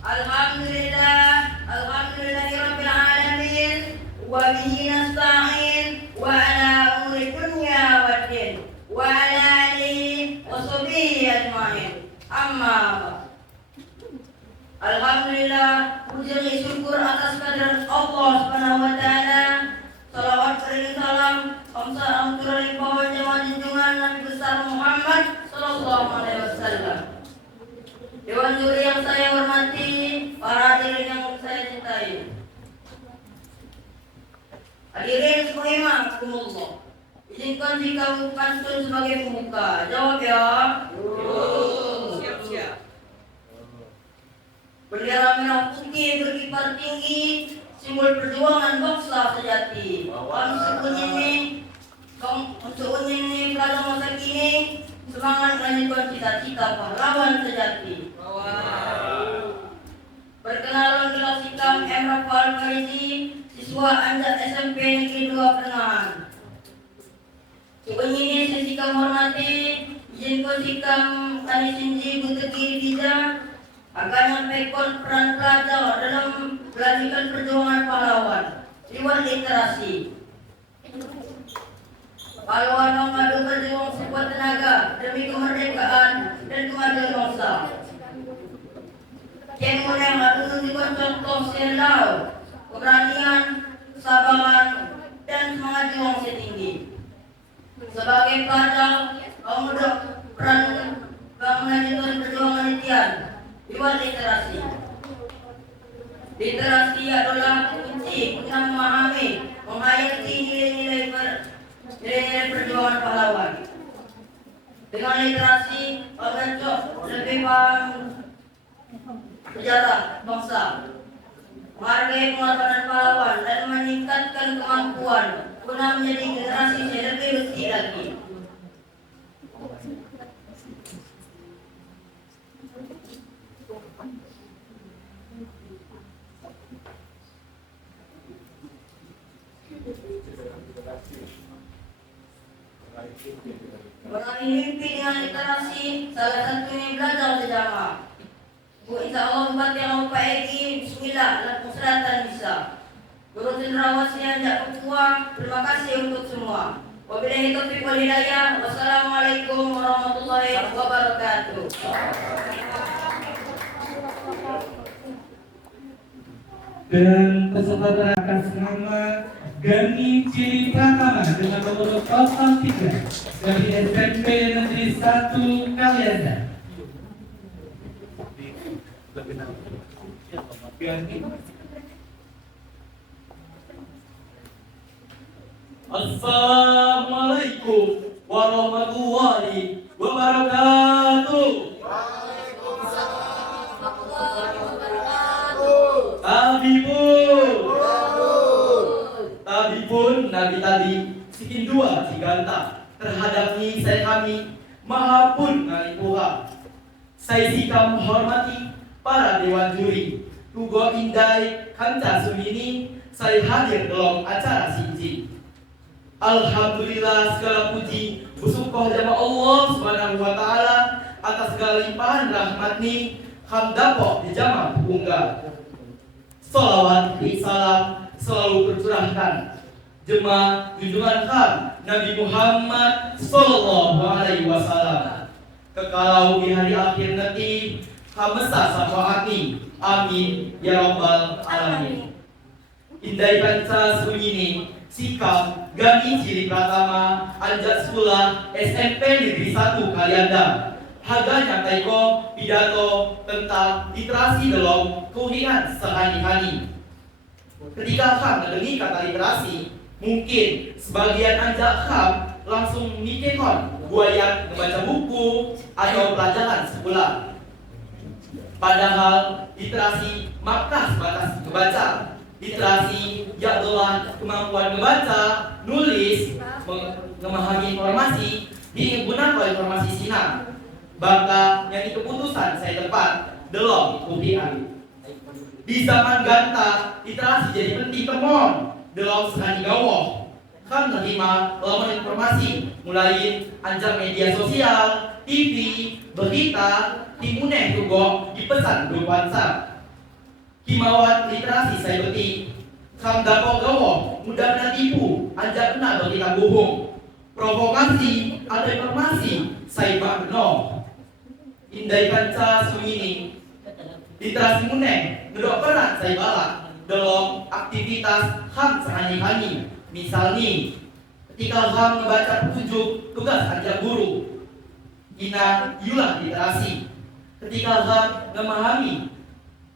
Alhamdulillahirabbil alamin wa bihi nasta'in wa ala umuri dunya waddin wa ala alihi wa sahbihi ajmain. Amma Alhamdulillah, puji dan syukur atas kehadirat Allah Subhanahu wa taala. Salawat beriring salam, salam turun bawah jemaah junjungan Nabi besar Muhammad sallallahu alaihi wasallam. Dewan juri yang saya hormati, para hadirin yang saya cintai. Hadirin semuanya, kumullah. Izinkan jika pantun sebagai pembuka. Jawab ya. Siap-siap. Bendera merah putih berkibar tinggi, simbol perjuangan bangsa sejati. Untuk ini pelajar masa kini, semangat melanjutkan cita-cita pahlawan sejati. Perkenalan kelas hitam M. Rafael Farizi, siswa Anjat SMP Negeri 2 Pendengaran. Ini sesi kami hormati, izinkan sikam Tani Sinji Butegi Diza akan menyampaikan peran pelajar dalam melanjutkan perjuangan pahlawan lewat literasi. pahlawan mengadu berjuang sekuat tenaga demi kemerdekaan dan kemajuan bangsa. Kiai Muneng menunjukkan contoh selalu keberanian, kesabaran, dan semangat juang setinggi. Sebagai pelajar, kaum muda peran melanjutkan perjuangan Itian lewat literasi. Literasi adalah kunci untuk memahami, menghayati nilai-nilai perjuangan pahlawan. Dengan literasi, orang lebih paham sejarah bangsa, menghargai pengorbanan pahlawan, dan meningkatkan kemampuan guna menjadi generasi yang lebih bersih lagi. Mengenai mimpi dengan literasi, salah satunya belajar sejarah. Bu, insya Allah buat yang Pak Egi, bismillah, alat musratan bisa. Guru cenderawasnya ajak ketua, terima kasih untuk semua. Wabillahi taufiq wal hidayah. Wassalamualaikum warahmatullahi wabarakatuh. Dan peserta atas nama Gani Ciri Pratama dengan nomor 03 dari SMP Negeri 1 Kalianda. Assalamualaikum warahmatullahi wabarakatuh. Tabipun Nabi tadi sikin dua ciganta terhadap ni saya kami mahapun ngalipuha. Saya sikam menghormati para dewan juri. Tugo indai kanca sumini saya hadir dalam acara sinci. Alhamdulillah segala puji bersyukur jamaah Allah Subhanahu wa taala atas segala limpahan rahmat ni hamdapok di jamaah unggah. Salawat salam selalu tercurahkan jemaah junjungan Khan Nabi Muhammad sallallahu alaihi wasallam. Kekalau di hari akhir nanti hamesa syafaati. Amin ya rabbal alamin. Indai panca sunyini sikap Gani Ciri Pratama Anjat Sekolah SMP Negeri 1 Kalianda. Haganya taiko pidato tentang literasi dalam kuliah sehari-hari. Ketika Ham mendengi kata literasi, mungkin sebagian anjak Ham langsung mikirkan buaya membaca buku atau pelajaran sekolah. Padahal literasi maka sebatas membaca. Literasi adalah kemampuan membaca, nulis, memahami informasi, menggunakan informasi sinar. Bangga yang keputusan saya tepat dalam kuliah. Di zaman ganta, literasi jadi penting temon dalam sehari gawah. Kan menerima laman informasi mulai anjak media sosial, TV, berita, timuneh juga dipesan berupa WhatsApp. Himawat literasi saya beti. Kam dapat gawah mudah kena tipu, anjak kena berita bohong. Provokasi atau informasi saya bak benar. Indai kanca sumini literasi muneng ngedok peran saya balak dalam aktivitas ham sehari-hari. Misalnya ketika ham membaca petunjuk tugas anjak guru ina yulah literasi. Ketika ham memahami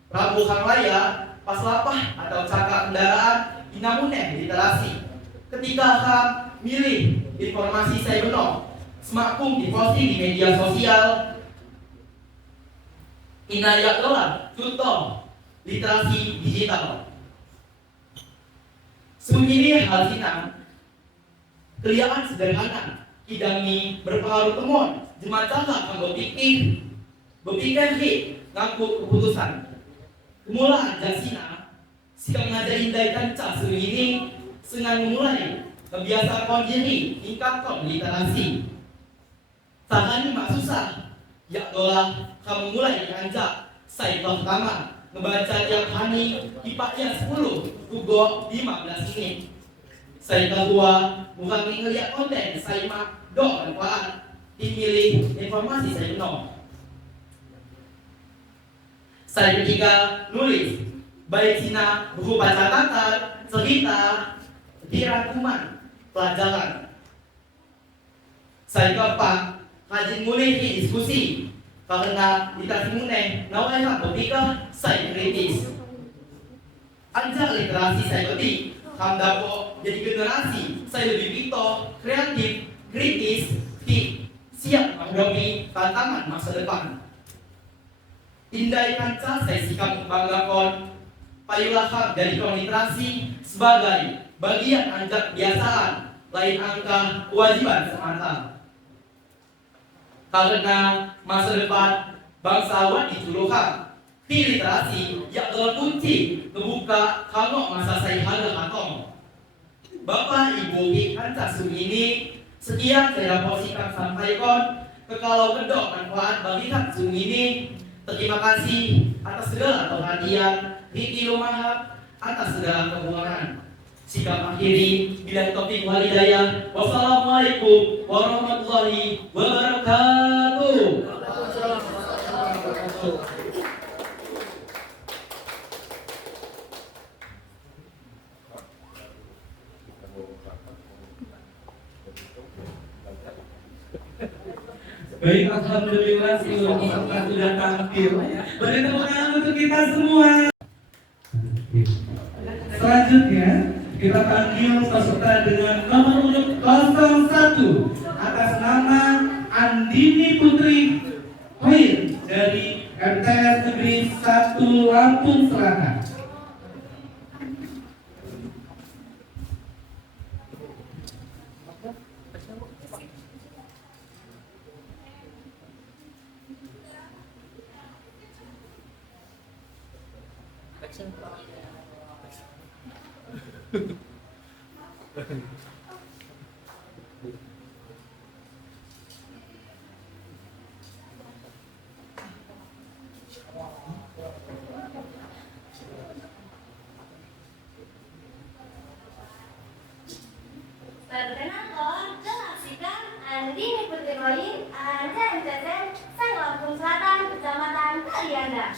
Rabu Hang Raya pas lapah atau cakap kendaraan ina muneng literasi. Ketika ham milih informasi saya benar semakum diposting di media sosial inayak dolar contoh literasi digital. Sunyi hal sinang kelihatan sederhana kidangi berpengaruh temon jemacalah kanggo berpikir ngaku keputusan kemulaan jasina sikap ngajari indai kanca sunyi sengan memulai kebiasaan diri tingkatkan literasi. Tangan mak susah ya dolah kamu mulai anjak saya pertama membaca tiap hari kipaknya 10 tugo 15 menit. Saya kedua, bukan ngeliat konten, saya mak dok manfaat, pilih informasi saya penuh. Saya ketiga, nulis, baik Cina berupa catatan, cerita, dirangkuman, pelajaran. Saya keempat, rajin mulai di diskusi, karena dikasih mulai, nawailah berpikir, saya kritis. Anjak literasi saya ketik, dapat jadi generasi, saya lebih pintar, kreatif, kritis, fit, siap menghadapi tantangan masa depan. Indai kancah saya sikap membanggakan, payulah jadikan literasi sebagai bagian anjak kebiasaan, lain angka kewajiban semata. Karena masa depan bangsawan diculukan, literasi yang adalah kunci membuka kangok masa saya harga kantong. Bapak Ibu kancah ini sekian saya dapat sikap sampaikan. Kalau kedok manfaat bagi kancah ini. Terima kasih atas segala perhatian. Riki Lumahab atas segala kebohongan. Sikap akhiri bila topik walidayah. Wassalamualaikum warahmatullahi wabarakatuh. Baik, alhamdulillah seluruh peserta sudah tampil. Beri tepuk tangan untuk kita semua. Selanjutnya kita panggil peserta dengan nomor urut 01 atas nama Andini Putri Hoir dari MTS Negeri 1 Lampung Selatan. Perkenalkan, saksikan Andini Putri Hoir, Anja MTS, saya Lampung Selatan, Kecamatan Kalianda.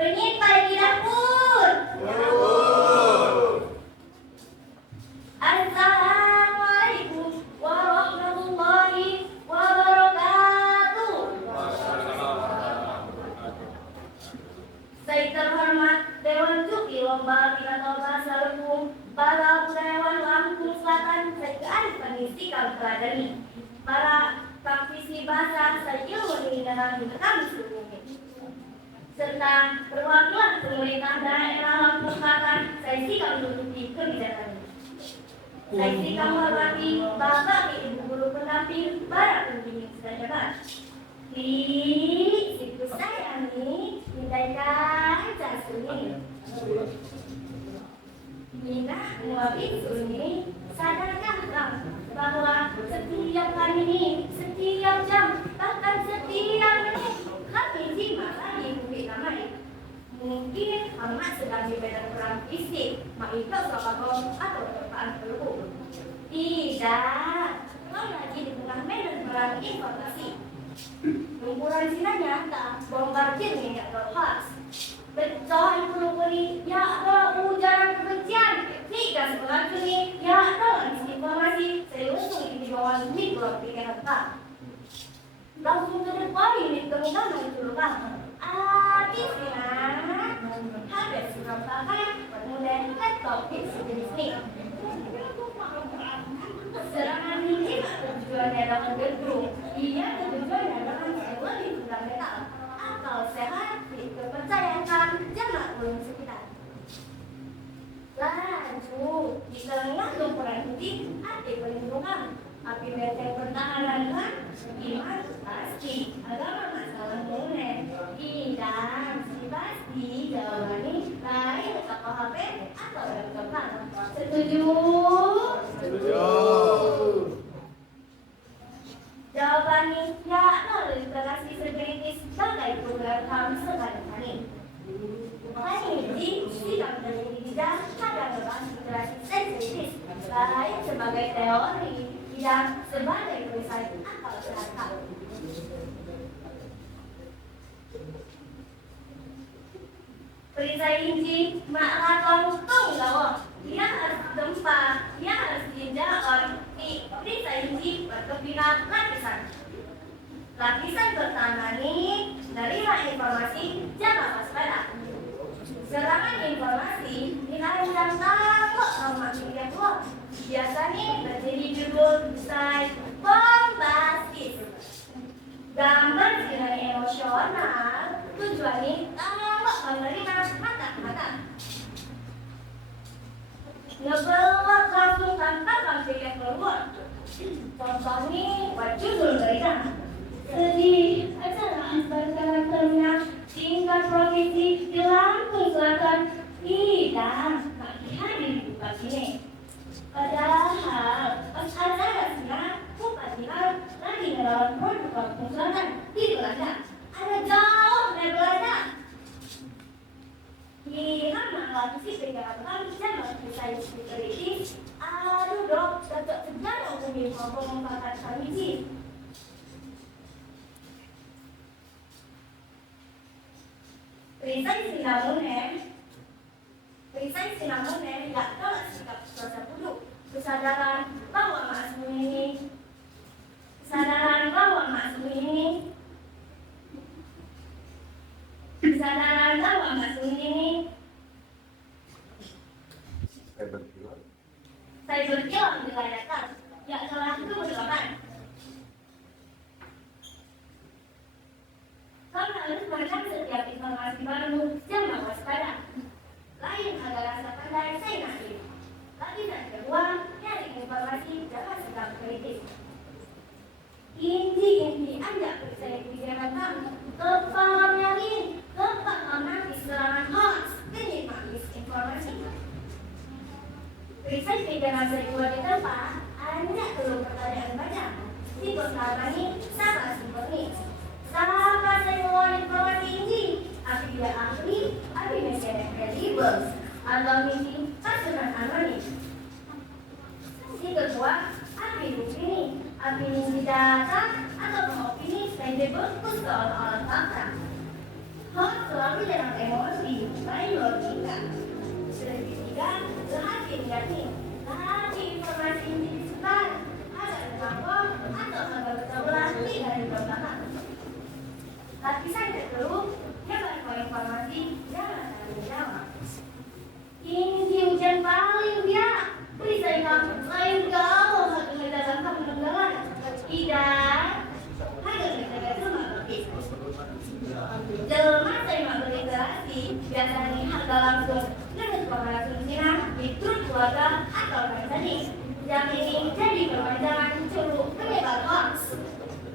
Penyimpan di dapur. Assalamualaikum warahmatullahi wabarakatuh. Saya terhormat Dewan Juri Lomba Pidato Bahasa Hukum para budayawan Lampung Selatan, saya kearifan istiqlal teladani. Para praktisi bahasa saya ilmu dalam kami seluruhnya. Serta perwakilan pemerintah daerah Lampung Selatan, saya sikap menduduki kebijakan ini. Saya sikap menghormati Bapak Ibu Guru Pendamping para pembimbing sejabat. Di situ saya ini mintaikan jas ini. Minta muabik ini sadarkan kamu bahwa setiap hari ini, setiap jam, bahkan setiap menit kami simak lagi bukit ramai. Mungkin amat sedang di medan perang fisik, maikot sopakom atau pertempaan peluru. Tidak, kau lagi di tengah medan perang informasi. Lumpuran Cina nyata, bombardir minyak berkhas. Pecahan peluru ya ada ujaran kebencian. Tiga sekolah kini ya ada disinformasi. Saya usung di bawah mikro pikiran tak. Langsung ke depan ini temukan mencurkan. Habis habis surat pakai kemudian laptop sejenis ini. Serangan ini tujuannya dalam gedung. Ia tujuannya dalam sebuah di fundamental. Akal sehat dipercayakan jangan belum sekitar. Lanjut di tengah lumpuran ini ada perlindungan. Api benteng pertahanan iman pasti agama masalah Dan si pasti jawabannya lain atau HP atau laptop. Setuju? Jawabannya ya, literasi sekritis sebagai program sekali-kali. Makanya jadi sikap menjadi bijak pada beban literasi sekritis lain sebagai teori dan sebagai perisai akal sehat. Perisai inci maraton tunggal. Dia harus gempa, dia harus tindakan di perisai inci berkepingan lapisan. Lapisan pertama ini menerima informasi jangan waspada. Serangan informasi dirancang tanpa memanggil keluar. Biasanya menjadi judul site bombastis. Gambar dengan emosional tujuannya tanpa menerima mata-mata. Ngebelak langsung tanpa memanggil keluar. Contohnya buat judul berita. Sedih acara asal karakternya tingkat provinsi di Lampung Selatan tidak hadir di buka sini. Padahal pas acara siang Bupati lagi melawan produk Lampung Selatan di Belanda. Ada jauh dari Belanda. Kira malam si pegang jangan bisa kritis. Aduh dok, tetap sejarah umum ngomong pakat kami sih. Perisai sinamunen tidak kalah sikap tersebut. Kesadaran bahwa maksud ini Kesadaran bahwa maksud ini saya berjuang merayakan yang telah keberlapan. Kamu harus merekam setiap informasi baru jangan waspada. Lain agar rasa pandai saya naik. Lagi dan kedua, nyari informasi dalam sikap kritis. Inti Anda percaya kebijakan kamu, kepala nyalin, kepala nanti serangan hoax, penyimpan misinformasi. Riset pikiran kedua di tempat, Anda perlu pertanyaan banyak. Tipe pertama ini sama seperti sama semua informasi ini, tapi dia ahli, tapi mencari kredibel, atau misi pasukan anonim. Si kedua, api ini, api data atau opini kredibel persoalan fakta. Hoax selalu dalam emosi, lain logika. Ketiga, hati negatif, hati informasi yang disebar, agar terlampau atau agar bersebelah tidak dibelakang. Lapisan kedua, jaga informasi jangan tanggung jawab. Ini ujian paling biak. Perisai kamu lain kau satu dalam kamu negara. Tidak, hanya negara cuma lebih. Jelma saya berliterasi biasanya harga langsung dengan korelasi Cina di truk keluarga atau organisasi. Yang ini jadi perpanjangan curug penyebar hoax.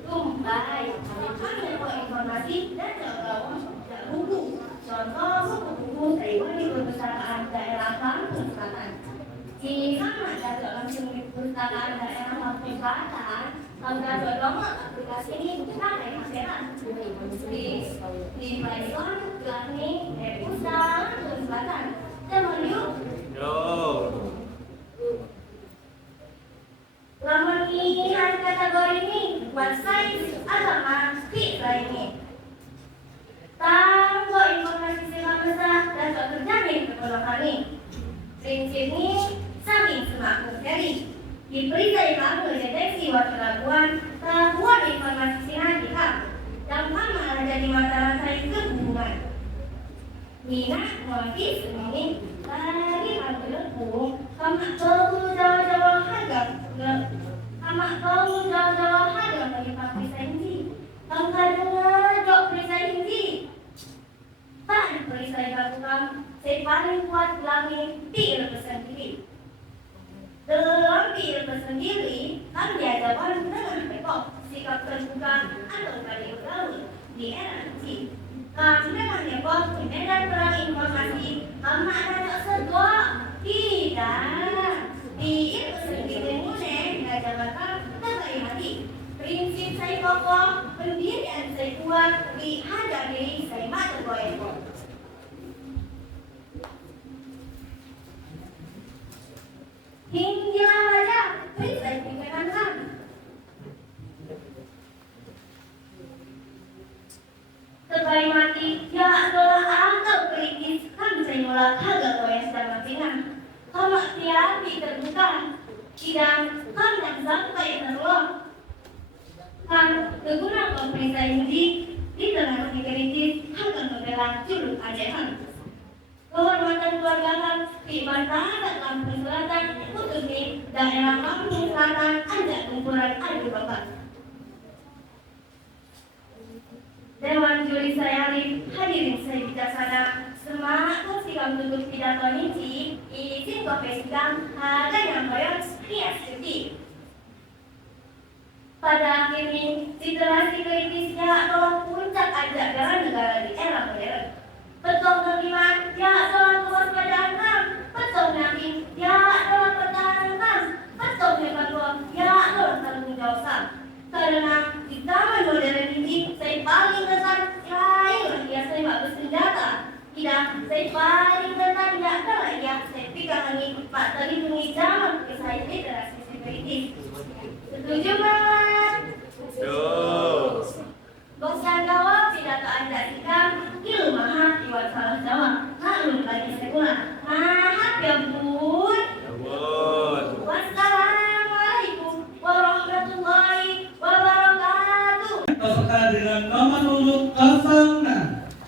Tumbai, kami dapat informasi dan jaga buku. Contoh buku-buku dari perpustakaan daerah Lampung Selatan. Jika Anda langsung di perpustakaan daerah Lampung Selatan, Anda download aplikasi ini pakai HP di Play Store, Gelani, Pusat, Lampung Selatan. Teman yuk. Laman ini kategori ini website agama kita ini. Tanpa informasi sangat besar dan tak terjamin kepada kami. Prinsip ini saling semak mencari. Diberi dari kamu deteksi waktu keraguan informasi sinadika dan sama jadi masalah saya kehubungan. Minat motif ini lagi ambil hukum sama perlu jauh-jauh harga menimpa perisai ini. Tangkap dengar jok perisai ini. Tak perisai lakukan saya paling kuat langit pil bersendiri. Dalam pil bersendiri, kami dihadapkan dengan pekok sikap terbuka atau kali gaul di era kecil. Kami hanya bos di medan perang informasi. Mama anak sedua tidak. Di ilmu sedikit ilmunya nggak Jakarta kita baik hati. Prinsip saya kokoh, pendirian saya kuat, di harga diri saya mata goyang. Hingga aja, saya pikirkan kan. Sebagai mati, ya adalah angka kritis kan saya nolak harga goyang sedang makinan. Kalau tiap terbuka, tidak kan yang sampai terlalu. Kan kegunaan kompresa ini di tengah kritis akan membela juluk ajaran. Kehormatan keluarga kan di masyarakat Lampung Selatan untuk di daerah Lampung Selatan ada kumpulan adu bapak. Dewan juri saya hadirin saya bijaksana. Semangat sikap tutup pidato ini izin kopesikan ada yang bayar hias cuti. Pada akhirnya, situasi kritisnya adalah puncak ajaran negara di era modern. Betul beriman, ya adalah kewaspadaan kan. Betul yakin, ya adalah pertahanan. Betul berdoa, ya adalah tanggung jawab. Karena di zaman modern ini, saya paling besar, ya saya nggak bersenjata. Tidak, saya paling besar, ya adalah ya saya pegang lagi Pak terlindungi zaman saya literasi kritis. Setuju banget? Bosan jawab pidato Anda sikap ilmahat iwan salah jawab. Maklum lagi sekular. Maaf ya bun. Wassalamualaikum warahmatullahi wabarakatuh. Peserta dengan nomor urut 06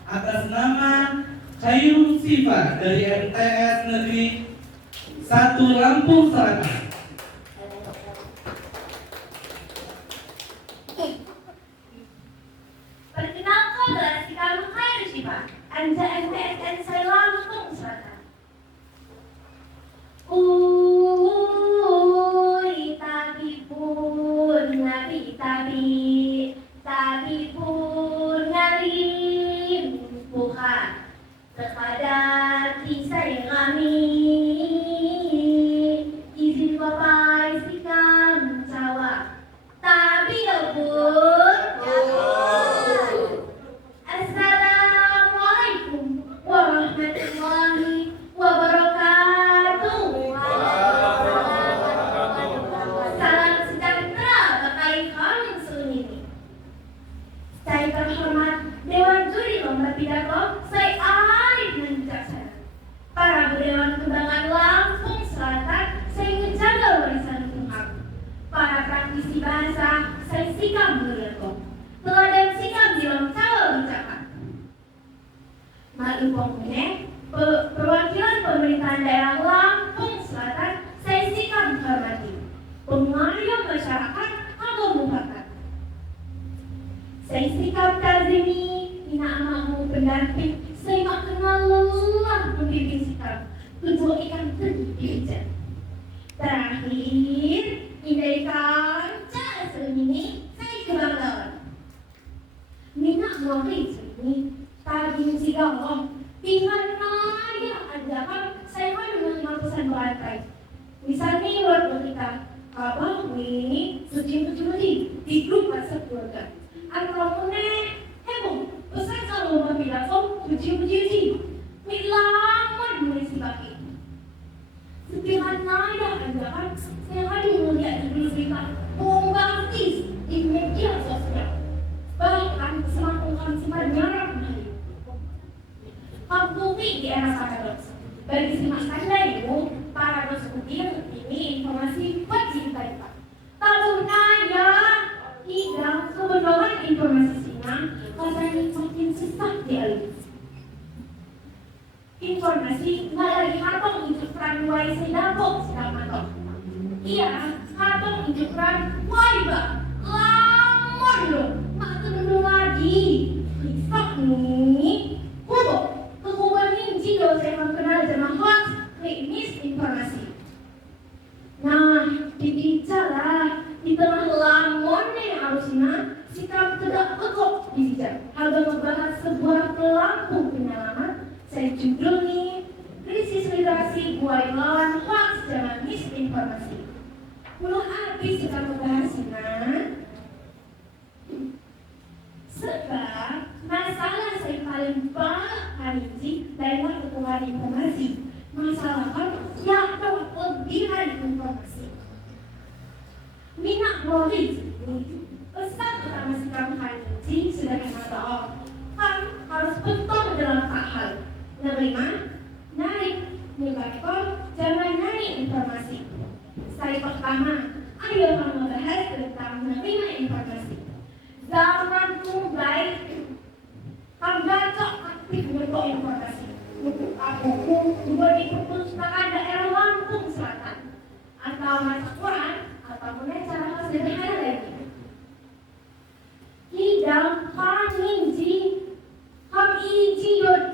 atas nama Khairul Sifa dari MTS Negeri 1 Lampung Selatan. Perkenalkan adalah si kamu Khairul Sifa, Anja MTSN saya Lampung Selatan. Tapi pun ngalim bukan sekadar kisah yang kami izin bapak isikan jawab. Tapi ya bun. Assalamualaikum warahmatullahi wabarakatuh. Salam sejahtera bagi kami seluruh. Saya terhormat Dewan Juri Lomba Pidato, saya Arif dan bijaksana. Para berdewan kebanggaan Lampung Selatan, saya menjaga warisan Tuhan. Para praktisi bahasa, saya sikap mengerti. Teladan sikap dalam cara bicara. Maklum pokoknya, perwakilan pemerintahan daerah Lampung Selatan, saya sikap menghormati. Pengaruh masyarakat atau mufakat. Saya sikap tazimi, ina amamu pendamping, saya mak kenal lelah membimbing sikap, tujuh ikan terdidikan. Terakhir, indai kancah ini, saya kebanggaan. Minat mewakili sini, tadi musik Allah, pinggan naya ajakan, saya mau dengan 5% berantai. Misalnya luar kita, abang ini suci-suci di grup WhatsApp keluarga. Antromone, heboh, besar kalau mau pidato, uji-uji, milaman mulai sibaki. Setiap naya ajakan, saya mau melihat dulu sifat, bomba artis di media sosial. Bahkan semakin nyarap lagi. Bukti di era paradoks. Bagi simak Anda ibu, paradoks util ini informasi wajib kita. Tahu naya, tidak kebenaran informasi sinar, rasanya makin sesat di alis. Informasi nggak lagi hatong untuk peran wai sedapok sedang matong. Iya, hatong untuk peran wai bang, lamor loh. Dulu lagi, besok nih, kekuatan ini jika saya mengenal zaman hoax, klinis informasi. Nah, dibicara di tengah lamonnya harusnya sikap tidak pekok bijak. Harga membahas sebuah pelampung penyelamat. Saya judul nih, krisis literasi buai lawan hoax zaman misinformasi. Mulai habis kita membahasnya. Sebab masalah saya paling banyak hari ini lewat keluar informasi. Masalah kan yang kelebihan informasi. Minat knowledge. Pesan utama sikap hari ini sederhana doa. Kan harus betul dalam hal. Menerima, narik, menyebarkan, jangan narik informasi. Saya pertama, ayo membahas tentang menerima informasi. Zaman mulai membaca aktif bentuk informasi. Buku di perpustakaan daerah Lampung Selatan atau mata Quran atau cara sederhana lagi. Hidang kami disebut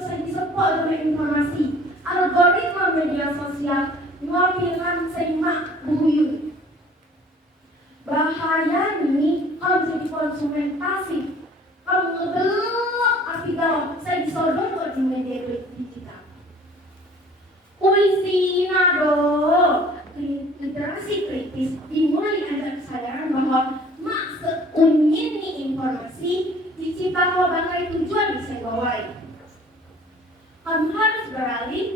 dengan informasi. Algoritma media sosial memiliki semak buyut. Bahaya ini kamu jadi konsumen pasif. Kamu ngedelok api dalam. Saya disodor di media digital. Puisi nado literasi kritis dimulai ada kesadaran bahwa maksud ini informasi diciptakan sebagai tujuan disebawai. Kamu harus beralih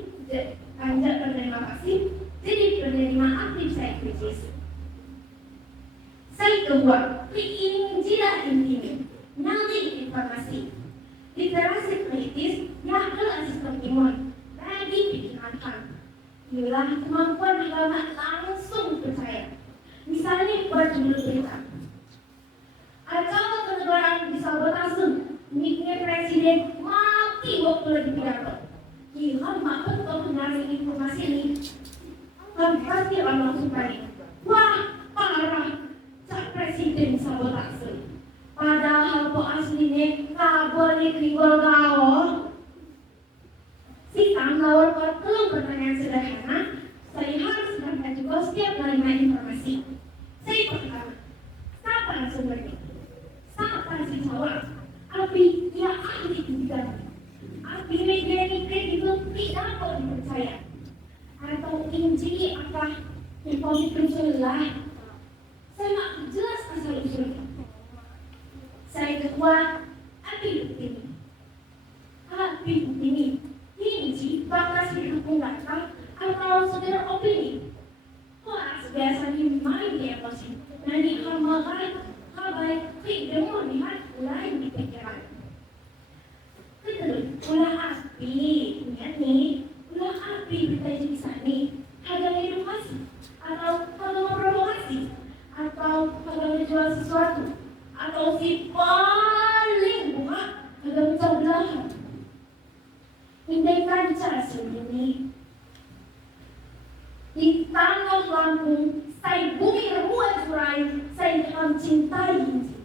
anjak penerima pasif jadi penerima aktif saya kritis. Saya kedua, ingin jilat intinya, nyali informasi. Literasi kritis yang adalah sistem imun bagi pikiran kamu. Ialah kemampuan agama langsung percaya. Misalnya buat judul berita. Acara kenegaraan disabotase, miknya presiden mati waktu lagi pidato. Gila, makan kalau menarik informasi ini, akan pasti orang langsung panik. Wah, parah. Presiden sabotase. Padahal po aslinya kabel kriwal gaul. Si tanggawan kalau pertanyaan sederhana, saya harus bertanya juga setiap menerima informasi. Saya pertama, siapa sumbernya? Siapa si jawab? Tapi dia ahli di bidang. Tapi media ini kredibel tidak dapat dipercaya. Atau injili apa yang positif lah. Saya tak jelas asal usulnya. Saya ketua api ini hiji batas didukung data atau sekedar opini. Hoax biasanya main di emosi. Nanti hamalan, kabai, demo lihat lain di pikiran. Kedua, ulah api, ingat nih, ulah api kita jadi sani, harga edukasi atau harga memprovokasi. Atau kalau menjual sesuatu atau si paling buka agak pecah belahan. Hindaikan cara sendiri. Di tanah Lampung, saya bumi rebuat surai, saya akan cintai ini.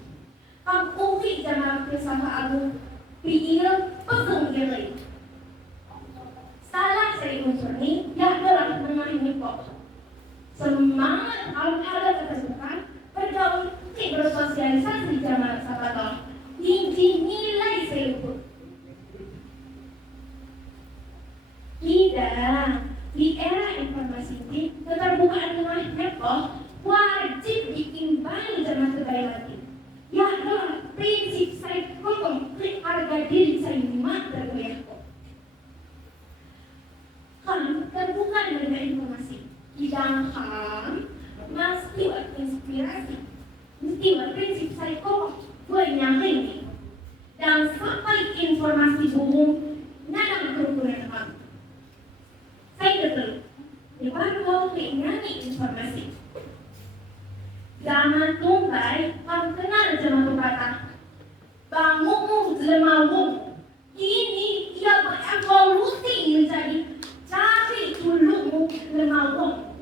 Kamu ufi jangan kesama agung, pikir pegang gelai. Salah saya unsur ini, yang adalah mengenai pokok. Semangat al-hadap ketemukan bergaul bersosialisasi di zaman sahabat tinggi nilai seluput. Tidak, di era informasi ini keterbukaan rumahnya wajib diimbangi dengan kebaik. Ya adalah prinsip saya kokoh harga diri saya mak tergoyah. Kan terbuka dengan informasi. Sedangkan mesti inspirasi, mesti prinsip psikologi banyak ini dan sampai informasi umum dalam kerukunan kamu. Saya betul, di mana menyanyi informasi. Zaman tumpai, kamu kenal zaman kata bangun lemawung. Ini ia berevolusi menjadi cari dulu lemawung.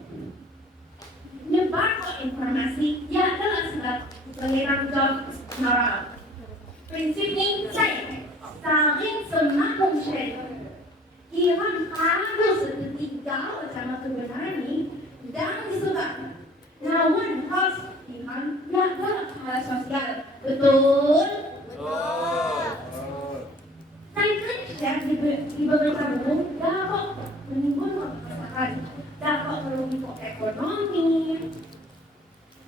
Nyebar informasi yang adalah sebab pengiran job moral. Prinsip ini saya saling semakin share. Iman harus ketiga sama kebenaran ini dan disebabkan. Namun harus iman yang adalah hal sosial Betul? Saya kerja di beberapa umum, dapat menimbulkan permasalahan, dapat merugikan ekonomi,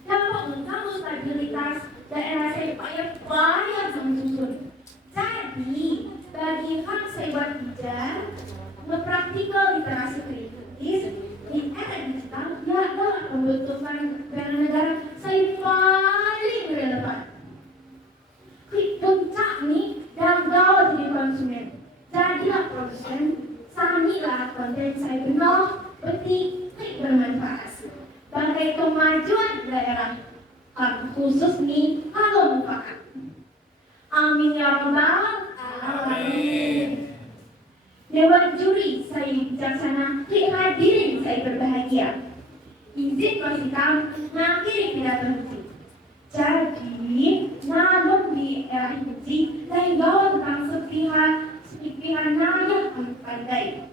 dapat mengganggu stabilitas daerah saya payah menyusun. Jadi, bagi hak saya bijak, mempraktikal literasi kritis di era digital, adalah pembentukan negara saya paling relevan. Puncak nih, dan gawat jadi konsumen. Jadilah produsen, sanilah konten saya benar, betik, bermanfaat. Sebagai kemajuan daerah, khusus nih, kalau mufakat. Amin ya rabbal alamin. Dewan juri saya bijaksana, hadirin saya berbahagia. Izin persikan, mengakhiri pidato henti. Jadi, namun di era hiji, saya bawa tentang sepihak nanya pandai.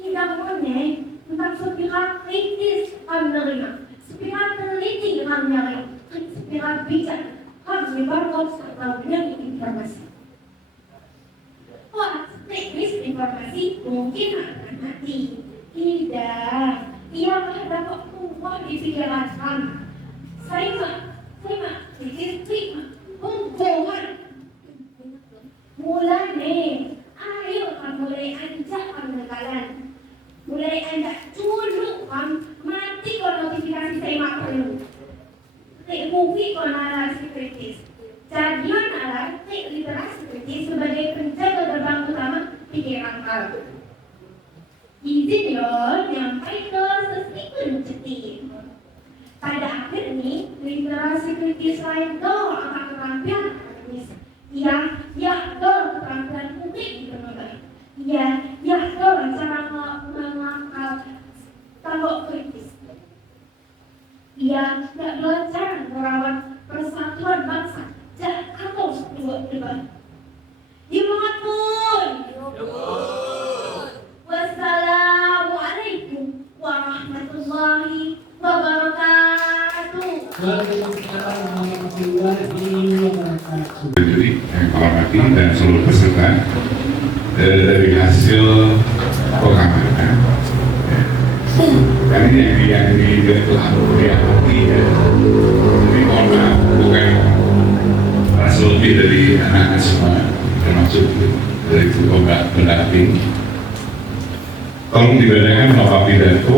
Tidak mengenai tentang sepihak kritis kami menerima, sepihak teliti kami menerima, sepihak bijak kami menyebarkan serta menyaring informasi. Wah, teknis informasi mungkin akan mati. Tidak, ia dapat kuat di pikiran kami. Saya hubungan mulai nih, ayo mulai anjak penekanan, mulai anjak dulu mati kalau notifikasi saya maklum. Movie kalau narasi kritis, jadian alat literasi kritis sebagai penjaga gerbang utama pikiran kamu. Izin yo, nyampaikan sesuatu cetik. Pada akhirnya, literasi kritis lain doang akan keterampilan akademis. Ya, doang keterampilan publik di berbagai. Ya, doang cara mengakal tanggung kritis. Doang cara merawat persatuan bangsa atau sebuah debat. Dimanapun. Wassalamualaikum warahmatullahi wabarakatuh. Waalaikumsalam warahmatullahi wabarakatuh. Jadi yang hormati dan seluruh peserta dari hasil pengamatan. Karena yang telah diakui ya. Jadi mohon maaf, bukan rasa lebih dari anak-anak semua, termasuk dari pendamping. Tolong dibedakan bahwa pidato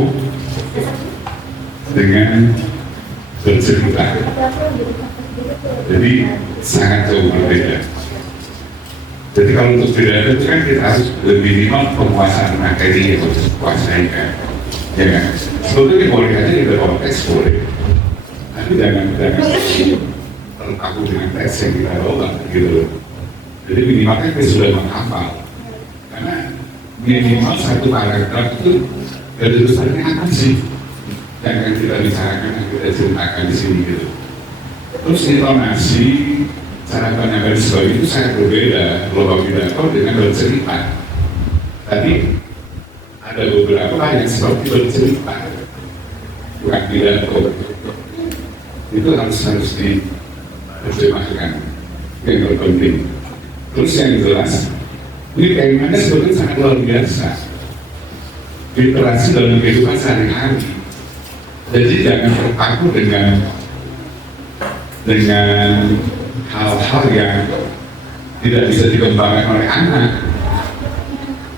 dengan bercerita. Jadi sangat jauh berbeda. Jadi kalau untuk pidato itu kan kita harus minimal penguasaan materi yang harus dikuasai kan. Ya kan? Sebetulnya boleh aja di konteks boleh. Tapi jangan terpaku dengan teks yang kita bawa gitu. Jadi minimalnya kita sudah menghafal. Karena minimal satu paragraf itu dari tulisannya apa sih yang akan kita bicarakan, yang kita ceritakan di sini gitu. Terus intonasi, cara penyampaian sebagainya itu sangat berbeda kalau pidato dengan bercerita. Tadi ada beberapa yang seperti bercerita, bukan pidato. Itu harus diterjemahkan yang terpenting. Terus yang jelas, ini kaitannya sebetulnya sangat luar biasa. Literasi dalam kehidupan sehari-hari. Jadi jangan terpaku dengan hal-hal yang tidak bisa dikembangkan oleh anak.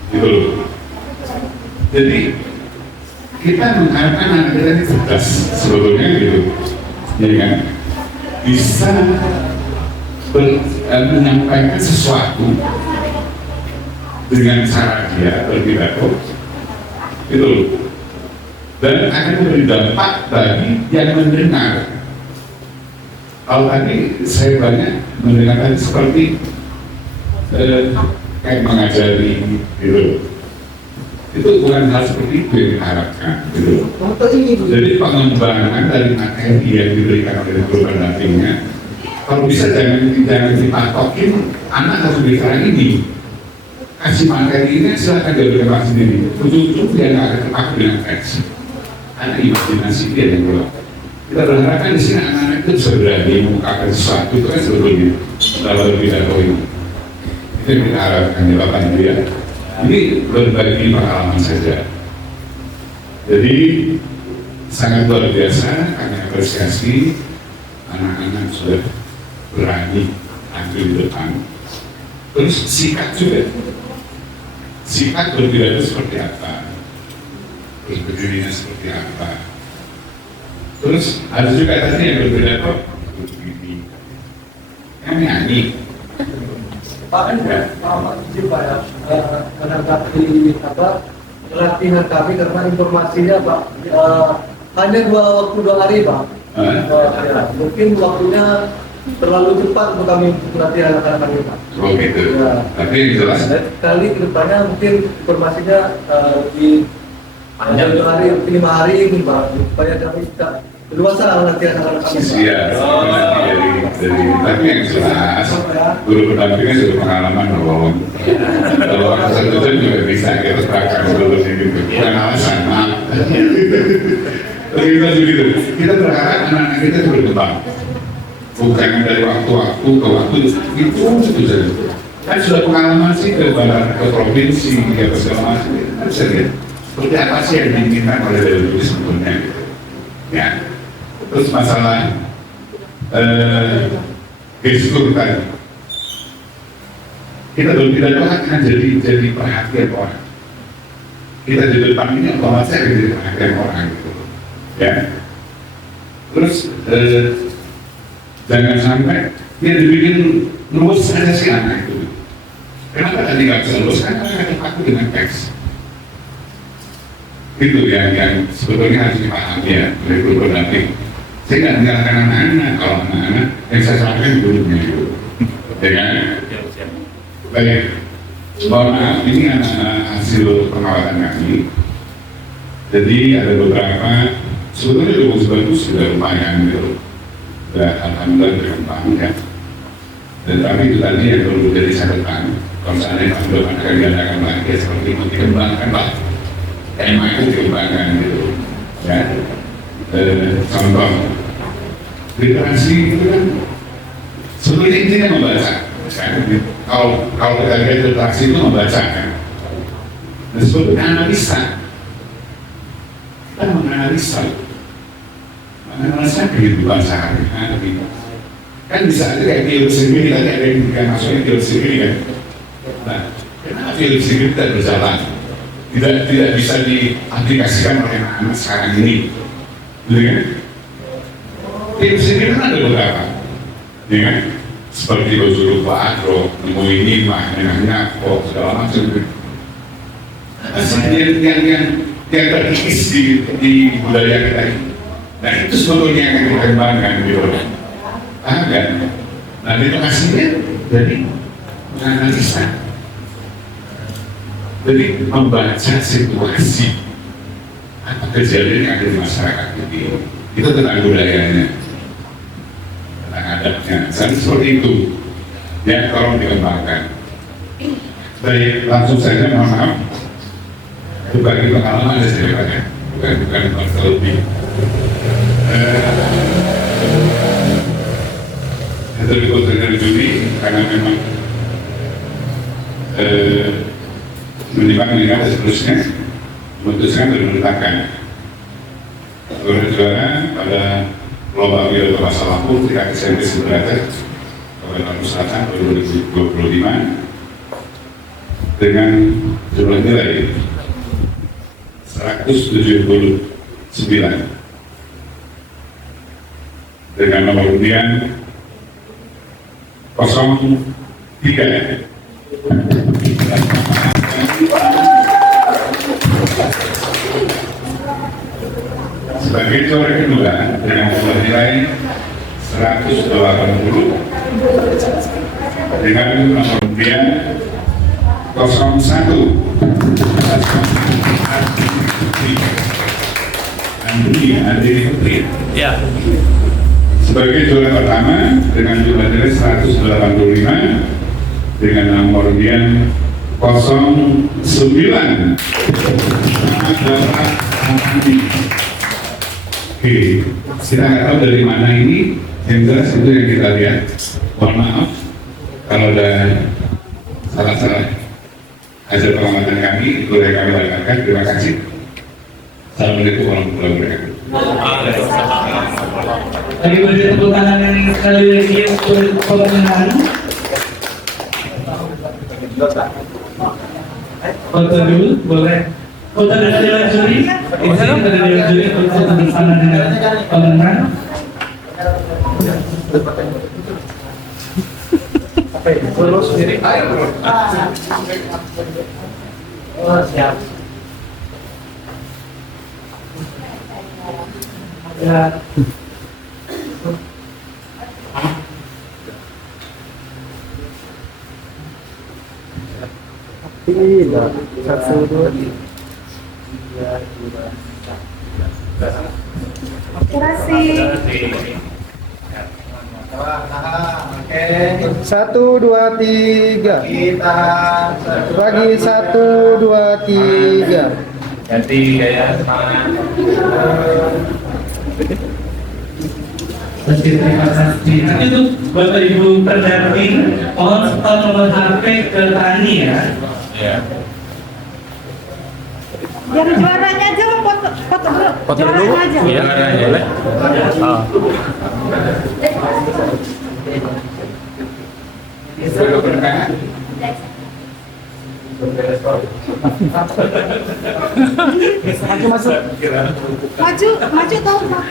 Gitu loh. Jadi kita mengharapkan anak kita ini cerdas sebetulnya gitu, ya kan? Bisa menyampaikan sesuatu dengan cara dia berpidato, gitu loh. Dan akan memberi dampak bagi yang mendengar. Kalau tadi saya banyak mendengar tadi seperti kayak mengajari, gitu. Itu bukan hal seperti itu yang diharapkan, gitu. Jadi pengembangan dari materi yang diberikan oleh guru pendampingnya, kalau bisa jangan dipatokin anak harus bicara ini. Kasih materi ini silakan dia bergerak sendiri. Ujung-ujung dia nggak akan terpaku dengan teks. Karena imajinasi dia yang berlaku. Kita berharapkan di sini anak-anak itu bisa berani mengungkapkan sesuatu itu kan sebetulnya dalam pidato ini. Itu yang kita harapkan ya Bapak Ibu ya. Ini berbagi pengalaman saja. Jadi sangat luar biasa, kami apresiasi anak-anak sudah berani tampil di depan. Terus sikap juga, sikap berpidato seperti apa, terus berdirinya seperti apa. Terus ada juga tadi yang berpidato begini, yang nyanyi. Pak Anda, Pak izin Pak ya, menanggapi pelatihan kami karena informasinya Pak hanya 2 hari Pak. Ya, mungkin waktunya terlalu cepat untuk kami pelatihan anak-anak kami Pak. Oh gitu. Ya. Tapi yang jelas Kali kedepannya mungkin informasinya di hanya 2 hari, 5 hari ini Pak, supaya kami bisa berluasa pelatihan anak-anak kami Pak. iya, dari tapi yang jelas guru pendampingnya sudah pengalaman dong. Kalau orang satu juga bisa kita terapkan dulu ini bukan alasan, maaf. Tapi kita begitu. Kita berharap anak-anak kita itu berkembang. Bukan dari waktu-waktu ke waktu itu saja. Kan sudah pengalaman sih ke provinsi, ke segala macam. Kan bisa lihat seperti apa sih yang diinginkan oleh dari sebetulnya. Ya. Terus masalah gestur tadi, kita berpidato akan jadi perhatian orang. Kita di depan ini otomatis akan jadi perhatian orang gitu, ya. Terus jangan sampai dia dibikin luas saja si anak itu. Kenapa tadi nggak bisa luas? Karena mereka terpaku dengan teks. Itu yang sebetulnya harus dipahami ya oleh guru pendamping. Saya nggak menyalahkan anak-anak, kalau anak-anak yang saya salahkan gurunya itu, ya kan? Baik, mohon maaf, ini hasil pengawasan kami. Jadi ada beberapa, sebetulnya bagus-bagus sudah lumayan gitu, sudah alhamdulillah berkembang ya. Dan tapi itu tadi yang perlu jadi catatan, kalau seandainya Pak Sudah akan diadakan lagi seperti itu dikembangkan Pak, tema itu dikembangkan gitu, ya. Contoh literasi itu kan sebetulnya intinya membaca kan? Kalau kita lihat literasi itu membaca kan, dan sebetulnya analisa, kita menganalisa kehidupan sehari-hari kan bisa aja kayak teori sendiri tadi ada yang diberikan maksudnya teori sendiri kan. Nah, kenapa teori sendiri tidak berjalan, tidak bisa diaplikasikan oleh anak-anak sekarang ini? Dengan tim sendiri kan ada beberapa, dengan seperti Bojuru Pak Agro, Nemo ini, Mahnya, kok segala macam. Yang terkikis di budaya kita ini. Nah itu sebetulnya yang kita kembangkan gitu. Kan? Nah literasinya jadi menganalisa, jadi membaca situasi. Apa kejadian yang ada di masyarakat ini, itu tentang budayanya, tentang adatnya, seperti itu yang tolong dikembangkan. Baik, langsung saja, mohon maaf, berbagi pengalaman ada ceritanya, bukan terlebih. Itu ikut dengan Juni karena memang menimbang-nimbang dan seterusnya memutuskan dan menetapkan juara pada lomba pidato bahasa Lampung tingkat SMP sederajat Kabupaten Selatan 2025 dengan jumlah nilai 179 dengan nomor undian 03. Sebagai juara kedua dengan jumlah nilai 180 dengan nomor undian 01. Andri Putri. Ya. Sebagai juara pertama dengan jumlah nilai 185 dengan nomor undian 09. Oke, kita nggak tahu dari mana ini, yang jelas itu yang kita lihat. Mohon maaf kalau ada salah-salah hasil pengamatan kami, itu yang kami lakukan. Terima kasih. Assalamualaikum warahmatullahi wabarakatuh. Lagi beri tepuk tangan yang sekali lagi untuk pemenang. Foto dulu, boleh. Foto dengan dewan juri. Izin dari dewan juri untuk foto bersama dengan pemenang. Lulus sendiri. Oh, siap. Ya. Tidak, 1, 2, 3. Satu, dua, tiga. Bagi 1, 2, 3. Ganti gaya semangat. Terima kasih. Nanti untuk Bapak Ibu pendamping, mohon stop nomor HP ke Tani ya. Ya. Yang juaranya aja foto dulu. Foto dulu. Juaranya aja. Iya, boleh. Oh. Maju tahu Pak.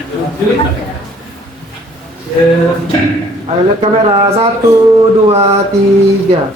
Ayo lihat kamera, 1, 2, 3.